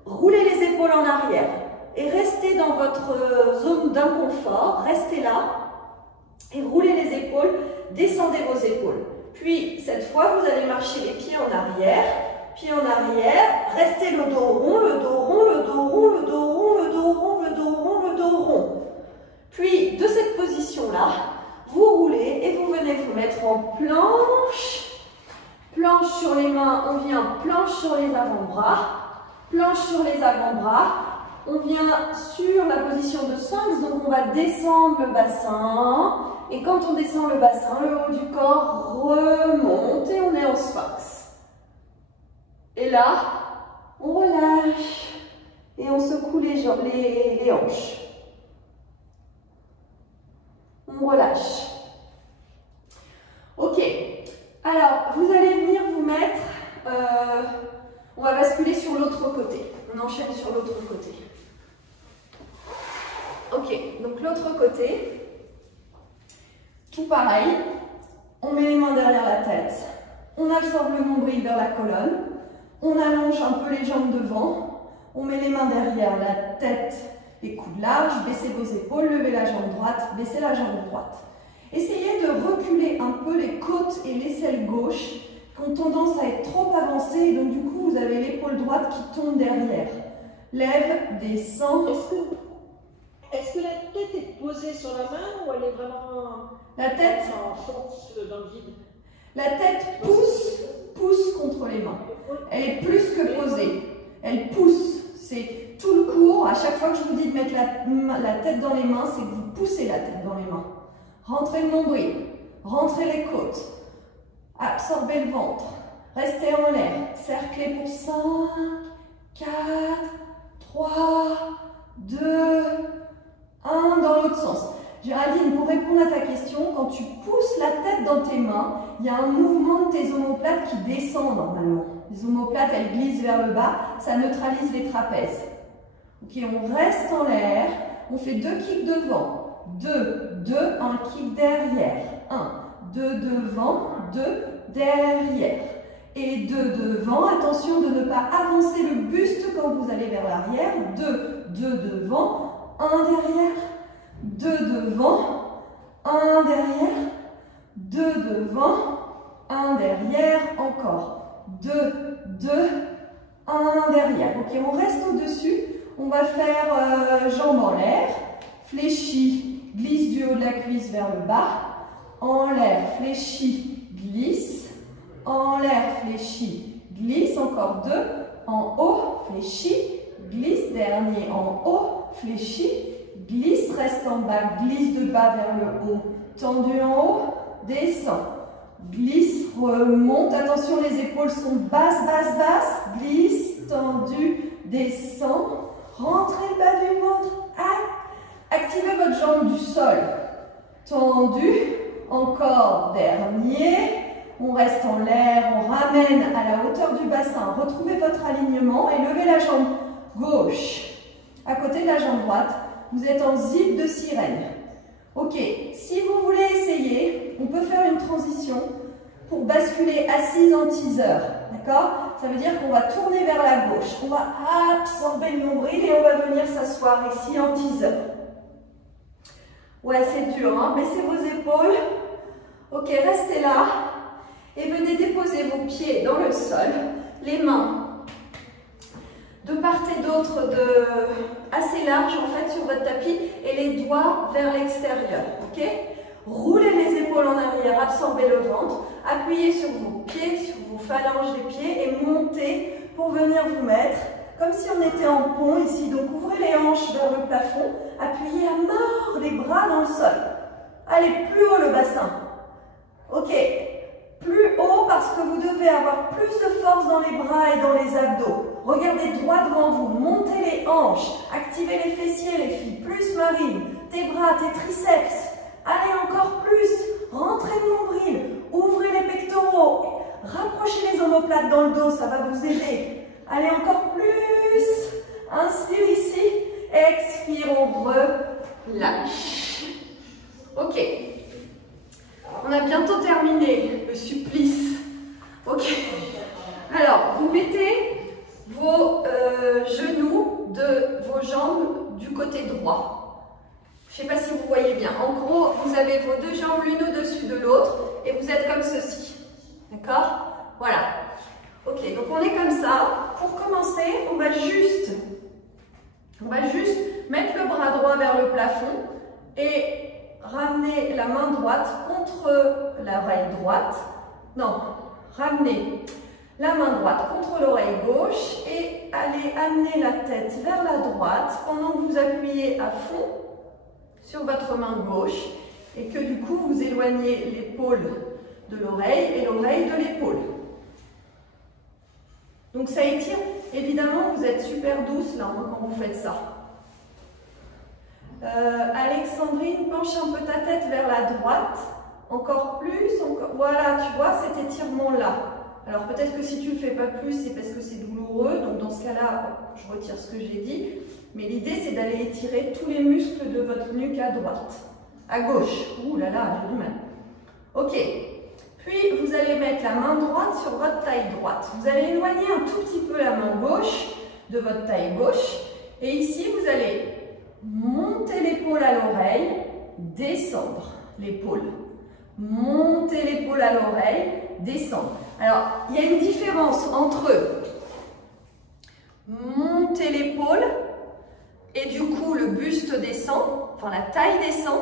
Roulez les épaules en arrière et restez dans votre zone d'inconfort. Restez là et roulez les épaules. Descendez vos épaules. Puis, cette fois, vous allez marcher les pieds en arrière, restez le dos rond, le dos rond, le dos rond, le dos rond, le dos rond, le dos rond, le dos rond. Puis, de cette position-là, vous roulez et vous venez vous mettre en planche. Planche sur les mains, on vient planche sur les avant-bras. Planche sur les avant-bras. On vient sur la position de sphinx, donc on va descendre le bassin. Et quand on descend le bassin, le haut du corps remonte et on est en sphinx. Et là, on relâche et on secoue les hanches. On relâche. Ok. Alors, vous allez venir vous mettre... on va basculer sur l'autre côté. On enchaîne sur l'autre côté. Ok, donc l'autre côté... Tout pareil, on met les mains derrière la tête, on absorbe le nombril vers la colonne, on allonge un peu les jambes devant, on met les mains derrière la tête Les coudes larges, baissez vos épaules, levez la jambe droite, baissez la jambe droite. Essayez de reculer un peu les côtes et l'aisselle gauche qui ont tendance à être trop avancées et donc du coup vous avez l'épaule droite qui tombe derrière. Lève, descend. Est-ce que la tête est posée sur la main ou elle est vraiment la tête en force dans le vide? La tête pousse contre les mains. Elle est plus que posée. Elle pousse. C'est tout le cours. À chaque fois que je vous dis de mettre la tête dans les mains, c'est que vous poussez la tête dans les mains. Rentrez le nombril. Rentrez les côtes. Absorbez le ventre. Restez en l'air. Cerclez pour 5, 4, 3, 2, 1 dans l'autre sens. Géraldine, pour répondre à ta question, quand tu pousses la tête dans tes mains, il y a un mouvement de tes omoplates qui descend normalement. Les omoplates, elles glissent vers le bas, ça neutralise les trapèzes. Ok, on reste en l'air, on fait 2 kicks devant, 2, 2, 1 kick derrière, 1, 2 devant, 2 derrière. Et 2 devant, attention de ne pas avancer le buste quand vous allez vers l'arrière, 2, 2 devant, 1 derrière, 2 devant, 1 derrière, 2 devant, 1 derrière, encore 2, 2, 1 derrière. Ok, on reste au-dessus, on va faire jambes en l'air, fléchis, glisse du haut de la cuisse vers le bas, en l'air, fléchis, glisse, en l'air, fléchis, glisse, encore 2, en haut, fléchis, glisse, dernier, en haut, fléchis, glisse, reste en bas, glisse de bas vers le haut, tendu en haut, descend, glisse, remonte, attention les épaules sont basses, basses, basses, glisse, tendu, descend, rentrez le bas du ventre, activez votre jambe du sol, tendu, encore dernier, on reste en l'air, on ramène à la hauteur du bassin, retrouvez votre alignement et levez la jambe gauche à côté de la jambe droite. Vous êtes en zip de sirène. Ok, si vous voulez essayer, on peut faire une transition pour basculer assise en teaser. D'accord? Ça veut dire qu'on va tourner vers la gauche. On va absorber le nombril et on va venir s'asseoir ici en teaser. Ouais, c'est dur, hein? Baissez vos épaules. Ok, restez là. Et venez déposer vos pieds dans le sol. Les mains de part et d'autre assez large en fait sur votre tapis et les doigts vers l'extérieur. Ok? Roulez les épaules en arrière, absorbez le ventre, appuyez sur vos pieds, sur vos phalanges des pieds et montez pour venir vous mettre comme si on était en pont ici. Donc ouvrez les hanches vers le plafond, appuyez à mort les bras dans le sol. Allez, plus haut le bassin. Ok, plus haut parce que vous devez avoir plus de force dans les bras et dans les abdos. Regardez droit devant vous, montez les hanches, activez les fessiers les filles, plus Marine, tes bras, tes triceps. Allez encore plus, rentrez le nombril, ouvrez les pectoraux, rapprochez les omoplates dans le dos, ça va vous aider. Allez encore plus, inspire ici, expire, on relâche. Ok, on a bientôt terminé le supplice. Ok, alors vous mettez vos genoux de vos jambes du côté droit. Je ne sais pas si vous voyez bien. En gros, vous avez vos deux jambes l'une au-dessus de l'autre et vous êtes comme ceci. D'accord? Voilà. Ok, donc on est comme ça. Pour commencer, on va juste mettre le bras droit vers le plafond et ramener la main droite contre l'oreille droite. Non, ramener la main droite contre l'oreille gauche et allez amener la tête vers la droite pendant que vous appuyez à fond sur votre main gauche et que du coup vous éloignez l'épaule de l'oreille et l'oreille de l'épaule. Donc ça étire, évidemment vous êtes super douce là hein, quand vous faites ça. Alexandrine, penche un peu ta tête vers la droite, encore plus, voilà tu vois cet étirement là. Alors peut-être que si tu ne le fais pas plus, c'est parce que c'est douloureux, donc dans ce cas-là, je retire ce que j'ai dit. Mais l'idée, c'est d'aller étirer tous les muscles de votre nuque à droite. À gauche. Ouh là là, j'ai du mal. Ok. Puis, vous allez mettre la main droite sur votre taille droite. Vous allez éloigner un tout petit peu la main gauche de votre taille gauche. Et ici, vous allez monter l'épaule à l'oreille, descendre l'épaule. Monter l'épaule à l'oreille, descendre. Alors, il y a une différence entre monter l'épaule et du coup le buste descend, enfin la taille descend,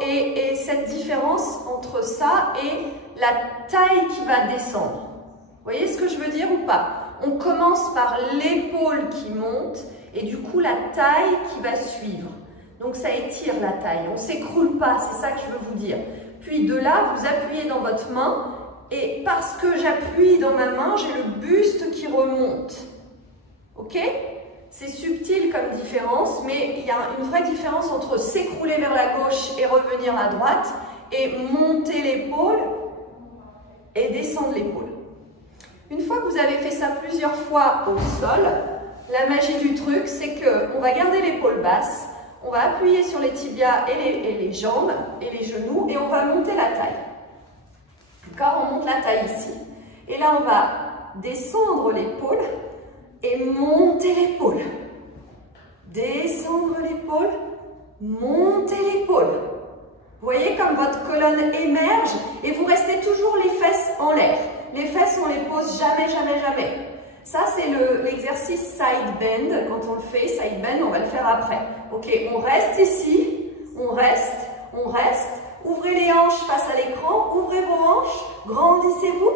et cette différence entre ça et la taille qui va descendre. Vous voyez ce que je veux dire ou pas? On commence par l'épaule qui monte et du coup la taille qui va suivre. Donc ça étire la taille, on ne s'écroule pas, c'est ça que je veux vous dire. Puis de là, vous appuyez dans votre main et parce que j'appuie dans ma main, j'ai le buste qui remonte. Ok? C'est subtil comme différence, mais il y a une vraie différence entre s'écrouler vers la gauche et revenir à droite et monter l'épaule et descendre l'épaule. Une fois que vous avez fait ça plusieurs fois au sol, la magie du truc, c'est qu'on va garder l'épaule basse, on va appuyer sur les tibias et les jambes et les genoux et on va monter la taille. D'accord? On monte la taille ici. Et là, on va descendre l'épaule et monter l'épaule. Descendre l'épaule, monter l'épaule. Vous voyez comme votre colonne émerge et vous restez toujours les fesses en l'air. Les fesses, on les pose jamais, jamais, jamais. Ça, c'est l'exercice side bend. Quand on le fait, side bend, on va le faire après. Ok, on reste ici, on reste, on reste. Ouvrez les hanches face à l'écran, ouvrez vos hanches, grandissez-vous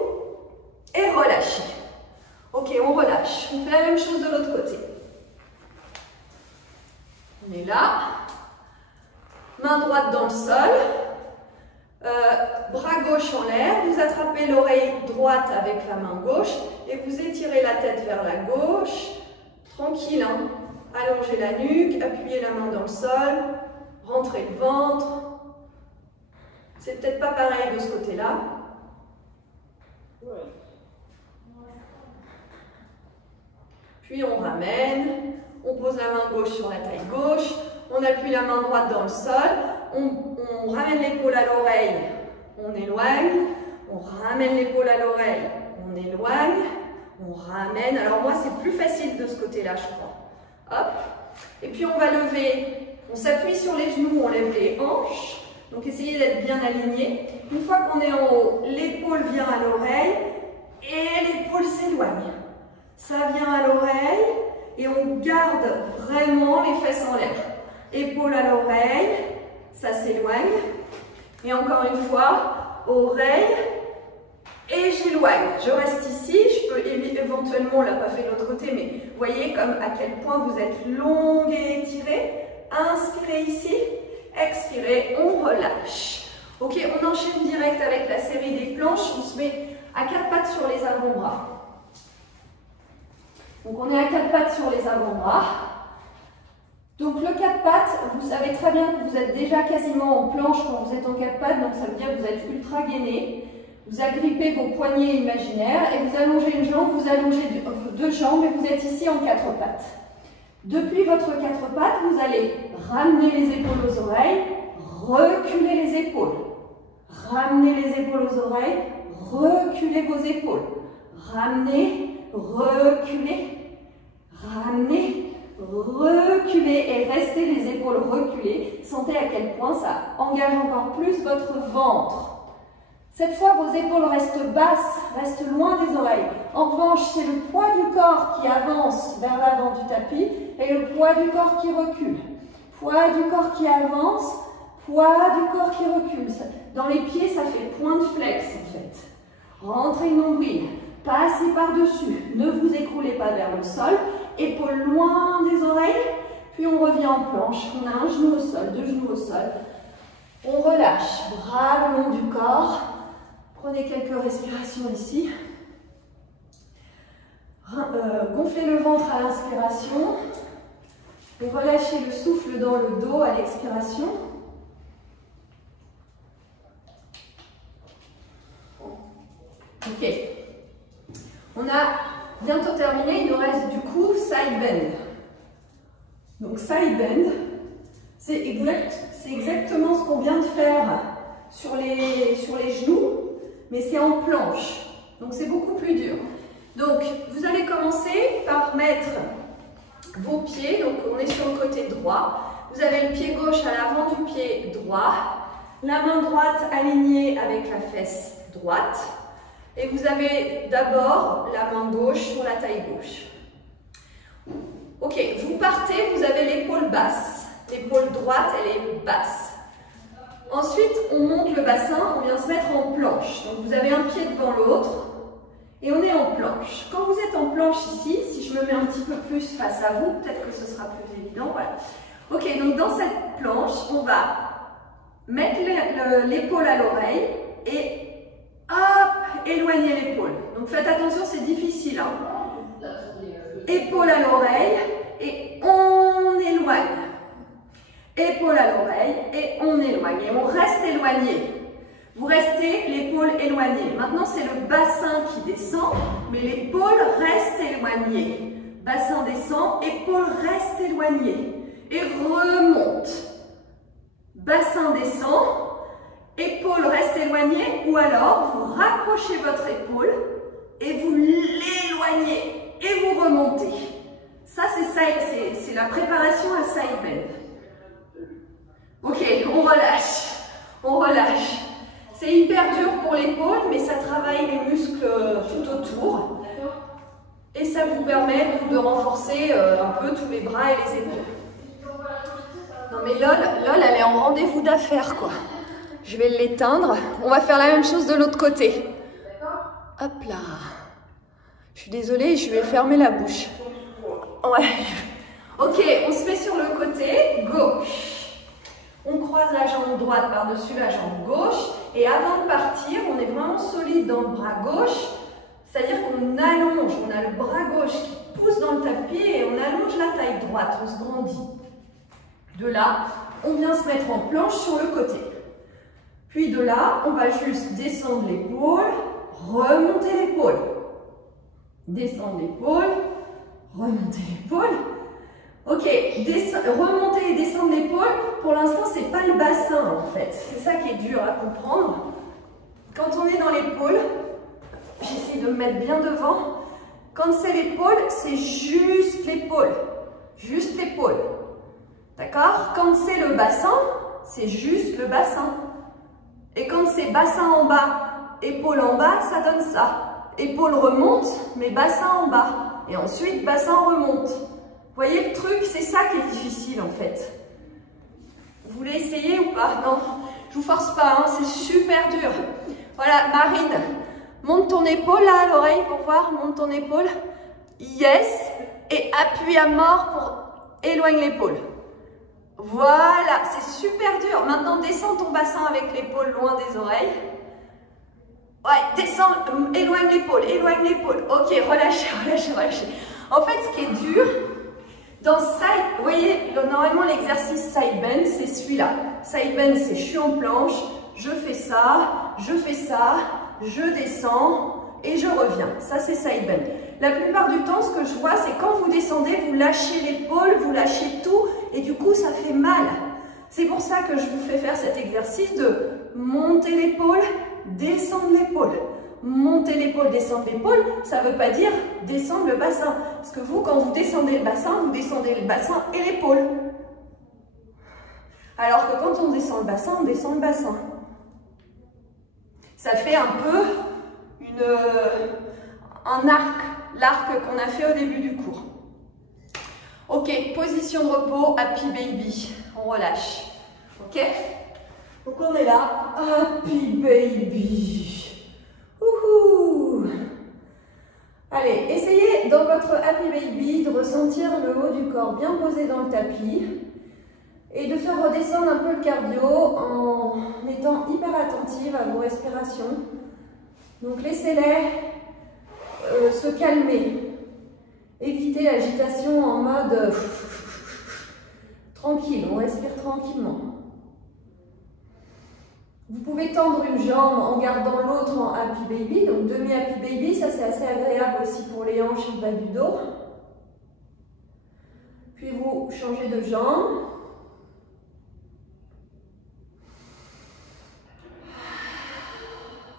et relâchez. Ok, on relâche. On fait la même chose de l'autre côté. On est là. Main droite dans le sol. Bras gauche en l'air. Vous attrapez l'oreille droite avec la main gauche et vous étirez la tête vers la gauche. Tranquille, hein. Allongez la nuque, appuyez la main dans le sol, rentrez le ventre. C'est peut-être pas pareil de ce côté-là. Puis on ramène, on pose la main gauche sur la taille gauche, on appuie la main droite dans le sol, on ramène l'épaule à l'oreille, on éloigne, on ramène l'épaule à l'oreille, on éloigne, on ramène. Alors moi c'est plus facile de ce côté-là je crois. Hop. Et puis on va lever, on s'appuie sur les genoux, on lève les hanches. Donc essayez d'être bien aligné. Une fois qu'on est en haut, l'épaule vient à l'oreille et l'épaule s'éloigne. Ça vient à l'oreille et on garde vraiment les fesses en l'air. Épaule à l'oreille, ça s'éloigne. Et encore une fois, oreille et j'éloigne. Je reste ici, je peux éventuellement, on ne l'a pas fait de l'autre côté, mais vous voyez comme à quel point vous êtes longue et étirée. Inspirez ici. Expirez, on relâche. Ok, on enchaîne direct avec la série des planches. On se met à quatre pattes sur les avant-bras. Donc on est à quatre pattes sur les avant-bras. Donc le quatre pattes, vous savez très bien que vous êtes déjà quasiment en planche quand vous êtes en quatre pattes. Donc ça veut dire que vous êtes ultra gainé. Vous agrippez vos poignets imaginaires et vous allongez une jambe, vous allongez deux jambes et vous êtes ici en quatre pattes. Depuis votre quatre pattes, vous allez ramener les épaules aux oreilles, reculer les épaules. Ramenez les épaules aux oreilles, reculez vos épaules. Ramenez, reculez, ramenez, reculez et restez les épaules reculées. Sentez à quel point ça engage encore plus votre ventre. Cette fois, vos épaules restent basses, restent loin des oreilles. En revanche, c'est le poids du corps qui avance vers l'avant du tapis et le poids du corps qui recule. Poids du corps qui avance, poids du corps qui recule. Dans les pieds, ça fait point de flex en fait. Rentrez nombril, passez par-dessus. Ne vous écroulez pas vers le sol. Épaules loin des oreilles. Puis on revient en planche. On a un genou au sol, deux genoux au sol. On relâche, bras le long du corps. Prenez quelques respirations ici. Gonflez le ventre à l'inspiration. Et relâchez le souffle dans le dos à l'expiration. Ok. On a bientôt terminé. Il nous reste du coup side bend. Donc side bend, c'est exactement ce qu'on vient de faire sur les genoux. Mais c'est en planche, donc c'est beaucoup plus dur. Donc, vous allez commencer par mettre vos pieds, donc on est sur le côté droit. Vous avez le pied gauche à l'avant du pied droit, la main droite alignée avec la fesse droite. Et vous avez d'abord la main gauche sur la taille gauche. Ok, vous partez, vous avez l'épaule basse. L'épaule droite, elle est basse. Ensuite, on monte le bassin, on vient se mettre en planche. Donc vous avez un pied devant l'autre et on est en planche. Quand vous êtes en planche ici, si je me mets un petit peu plus face à vous, peut-être que ce sera plus évident, voilà. Ok, donc dans cette planche, on va mettre l'épaule à l'oreille et hop, éloigner l'épaule. Donc faites attention, c'est difficile. Hein. Épaule à l'oreille et on éloigne. Épaule à l'oreille et on éloigne. Et on reste éloigné. Vous restez l'épaule éloignée. Maintenant, c'est le bassin qui descend, mais l'épaule reste éloignée. Bassin descend, épaule reste éloignée. Et remonte. Bassin descend, épaule reste éloignée, ou alors vous rapprochez votre épaule et vous l'éloignez et vous remontez. Ça, c'est la préparation à side bend. Ok, on relâche. On relâche. C'est hyper dur pour l'épaule, mais ça travaille les muscles tout autour. Et ça vous permet de renforcer un peu tous les bras et les épaules. Non mais Lol, elle est en rendez-vous d'affaires, quoi. Je vais l'éteindre. On va faire la même chose de l'autre côté. Hop là. Je suis désolée, je vais fermer la bouche. Ouais. Ok, on se met sur le côté gauche. On croise la jambe droite par-dessus la jambe gauche. Et avant de partir, on est vraiment solide dans le bras gauche. C'est-à-dire qu'on allonge, on a le bras gauche qui pousse dans le tapis et on allonge la taille droite, on se grandit. De là, on vient se mettre en planche sur le côté. Puis de là, on va juste descendre l'épaule, remonter l'épaule. Descendre l'épaule, remonter l'épaule. Ok, remonter et descendre l'épaule, pour l'instant, c'est pas le bassin en fait. C'est ça qui est dur à comprendre. Quand on est dans l'épaule, j'essaie de me mettre bien devant. Quand c'est l'épaule, c'est juste l'épaule. Juste l'épaule. D'accord? Quand c'est le bassin, c'est juste le bassin. Et quand c'est bassin en bas, épaule en bas, ça donne ça. Épaule remonte, mais bassin en bas. Et ensuite, bassin remonte. Vous voyez le truc, c'est ça qui est difficile en fait. Vous voulez essayer ou pas? Non, je vous force pas, hein, c'est super dur. Voilà, Marine, monte ton épaule là à l'oreille pour voir, monte ton épaule. Yes, et appuie à mort pour éloigner l'épaule. Voilà, c'est super dur. Maintenant, descends ton bassin avec l'épaule loin des oreilles. Ouais, descends, éloigne l'épaule, éloigne l'épaule. Ok, relâchez, relâchez, relâchez. En fait, ce qui est dur, dans side, vous voyez, normalement l'exercice side bend, c'est celui-là. Side bend, c'est je suis en planche, je fais ça, je descends et je reviens. Ça, c'est side bend. La plupart du temps, ce que je vois, c'est quand vous descendez, vous lâchez l'épaule, vous lâchez tout et du coup, ça fait mal. C'est pour ça que je vous fais faire cet exercice de monter l'épaule, descendre l'épaule. Monter l'épaule, descendre l'épaule, ça ne veut pas dire descendre le bassin. Parce que vous, quand vous descendez le bassin et l'épaule. Alors que quand on descend le bassin. Ça fait un peu un arc, l'arc qu'on a fait au début du cours. Ok, position de repos, happy baby. On relâche. Ok? Donc on est là, happy baby. Ouhou. Allez, essayez dans votre happy baby de ressentir le haut du corps bien posé dans le tapis et de faire redescendre un peu le cardio en étant hyper attentive à vos respirations. Donc laissez-les se calmer. Évitez l'agitation en mode tranquille, on respire tranquillement. Vous pouvez tendre une jambe en gardant l'autre en happy baby, donc demi-happy baby, ça c'est assez agréable aussi pour les hanches et le bas du dos. Puis vous changez de jambe.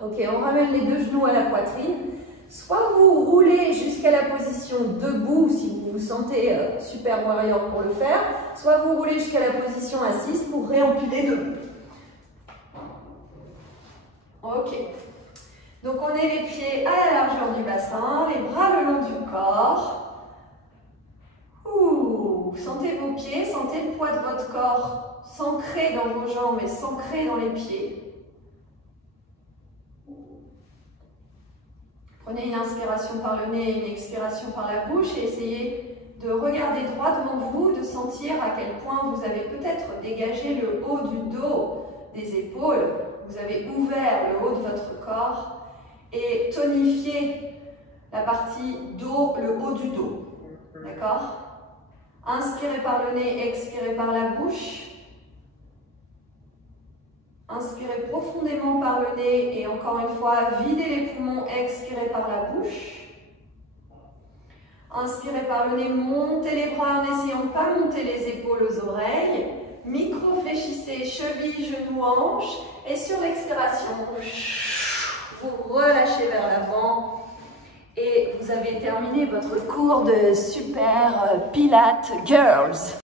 Ok, on ramène les deux genoux à la poitrine. Soit vous roulez jusqu'à la position debout si vous vous sentez super warrior pour le faire, soit vous roulez jusqu'à la position assise pour réempiler debout. Ok. Donc on est les pieds à la largeur du bassin, les bras le long du corps. Ouh, sentez vos pieds, sentez le poids de votre corps s'ancrer dans vos jambes et s'ancrer dans les pieds. Prenez une inspiration par le nez et une expiration par la bouche et essayez de regarder droit devant vous, de sentir à quel point vous avez peut-être dégagé le haut du dos, des épaules, vous avez ouvert le haut de votre corps et tonifié la partie dos, le haut du dos. D'accord? Inspirez par le nez, expirez par la bouche. Inspirez profondément par le nez et encore une fois, videz les poumons, expirez par la bouche. Inspirez par le nez, montez les bras en essayant de ne pas monter les épaules aux oreilles. Micro-fléchissez, chevilles, genoux, hanches. Et sur l'expiration, vous relâchez vers l'avant. Et vous avez terminé votre cours de Super Pilates Girls.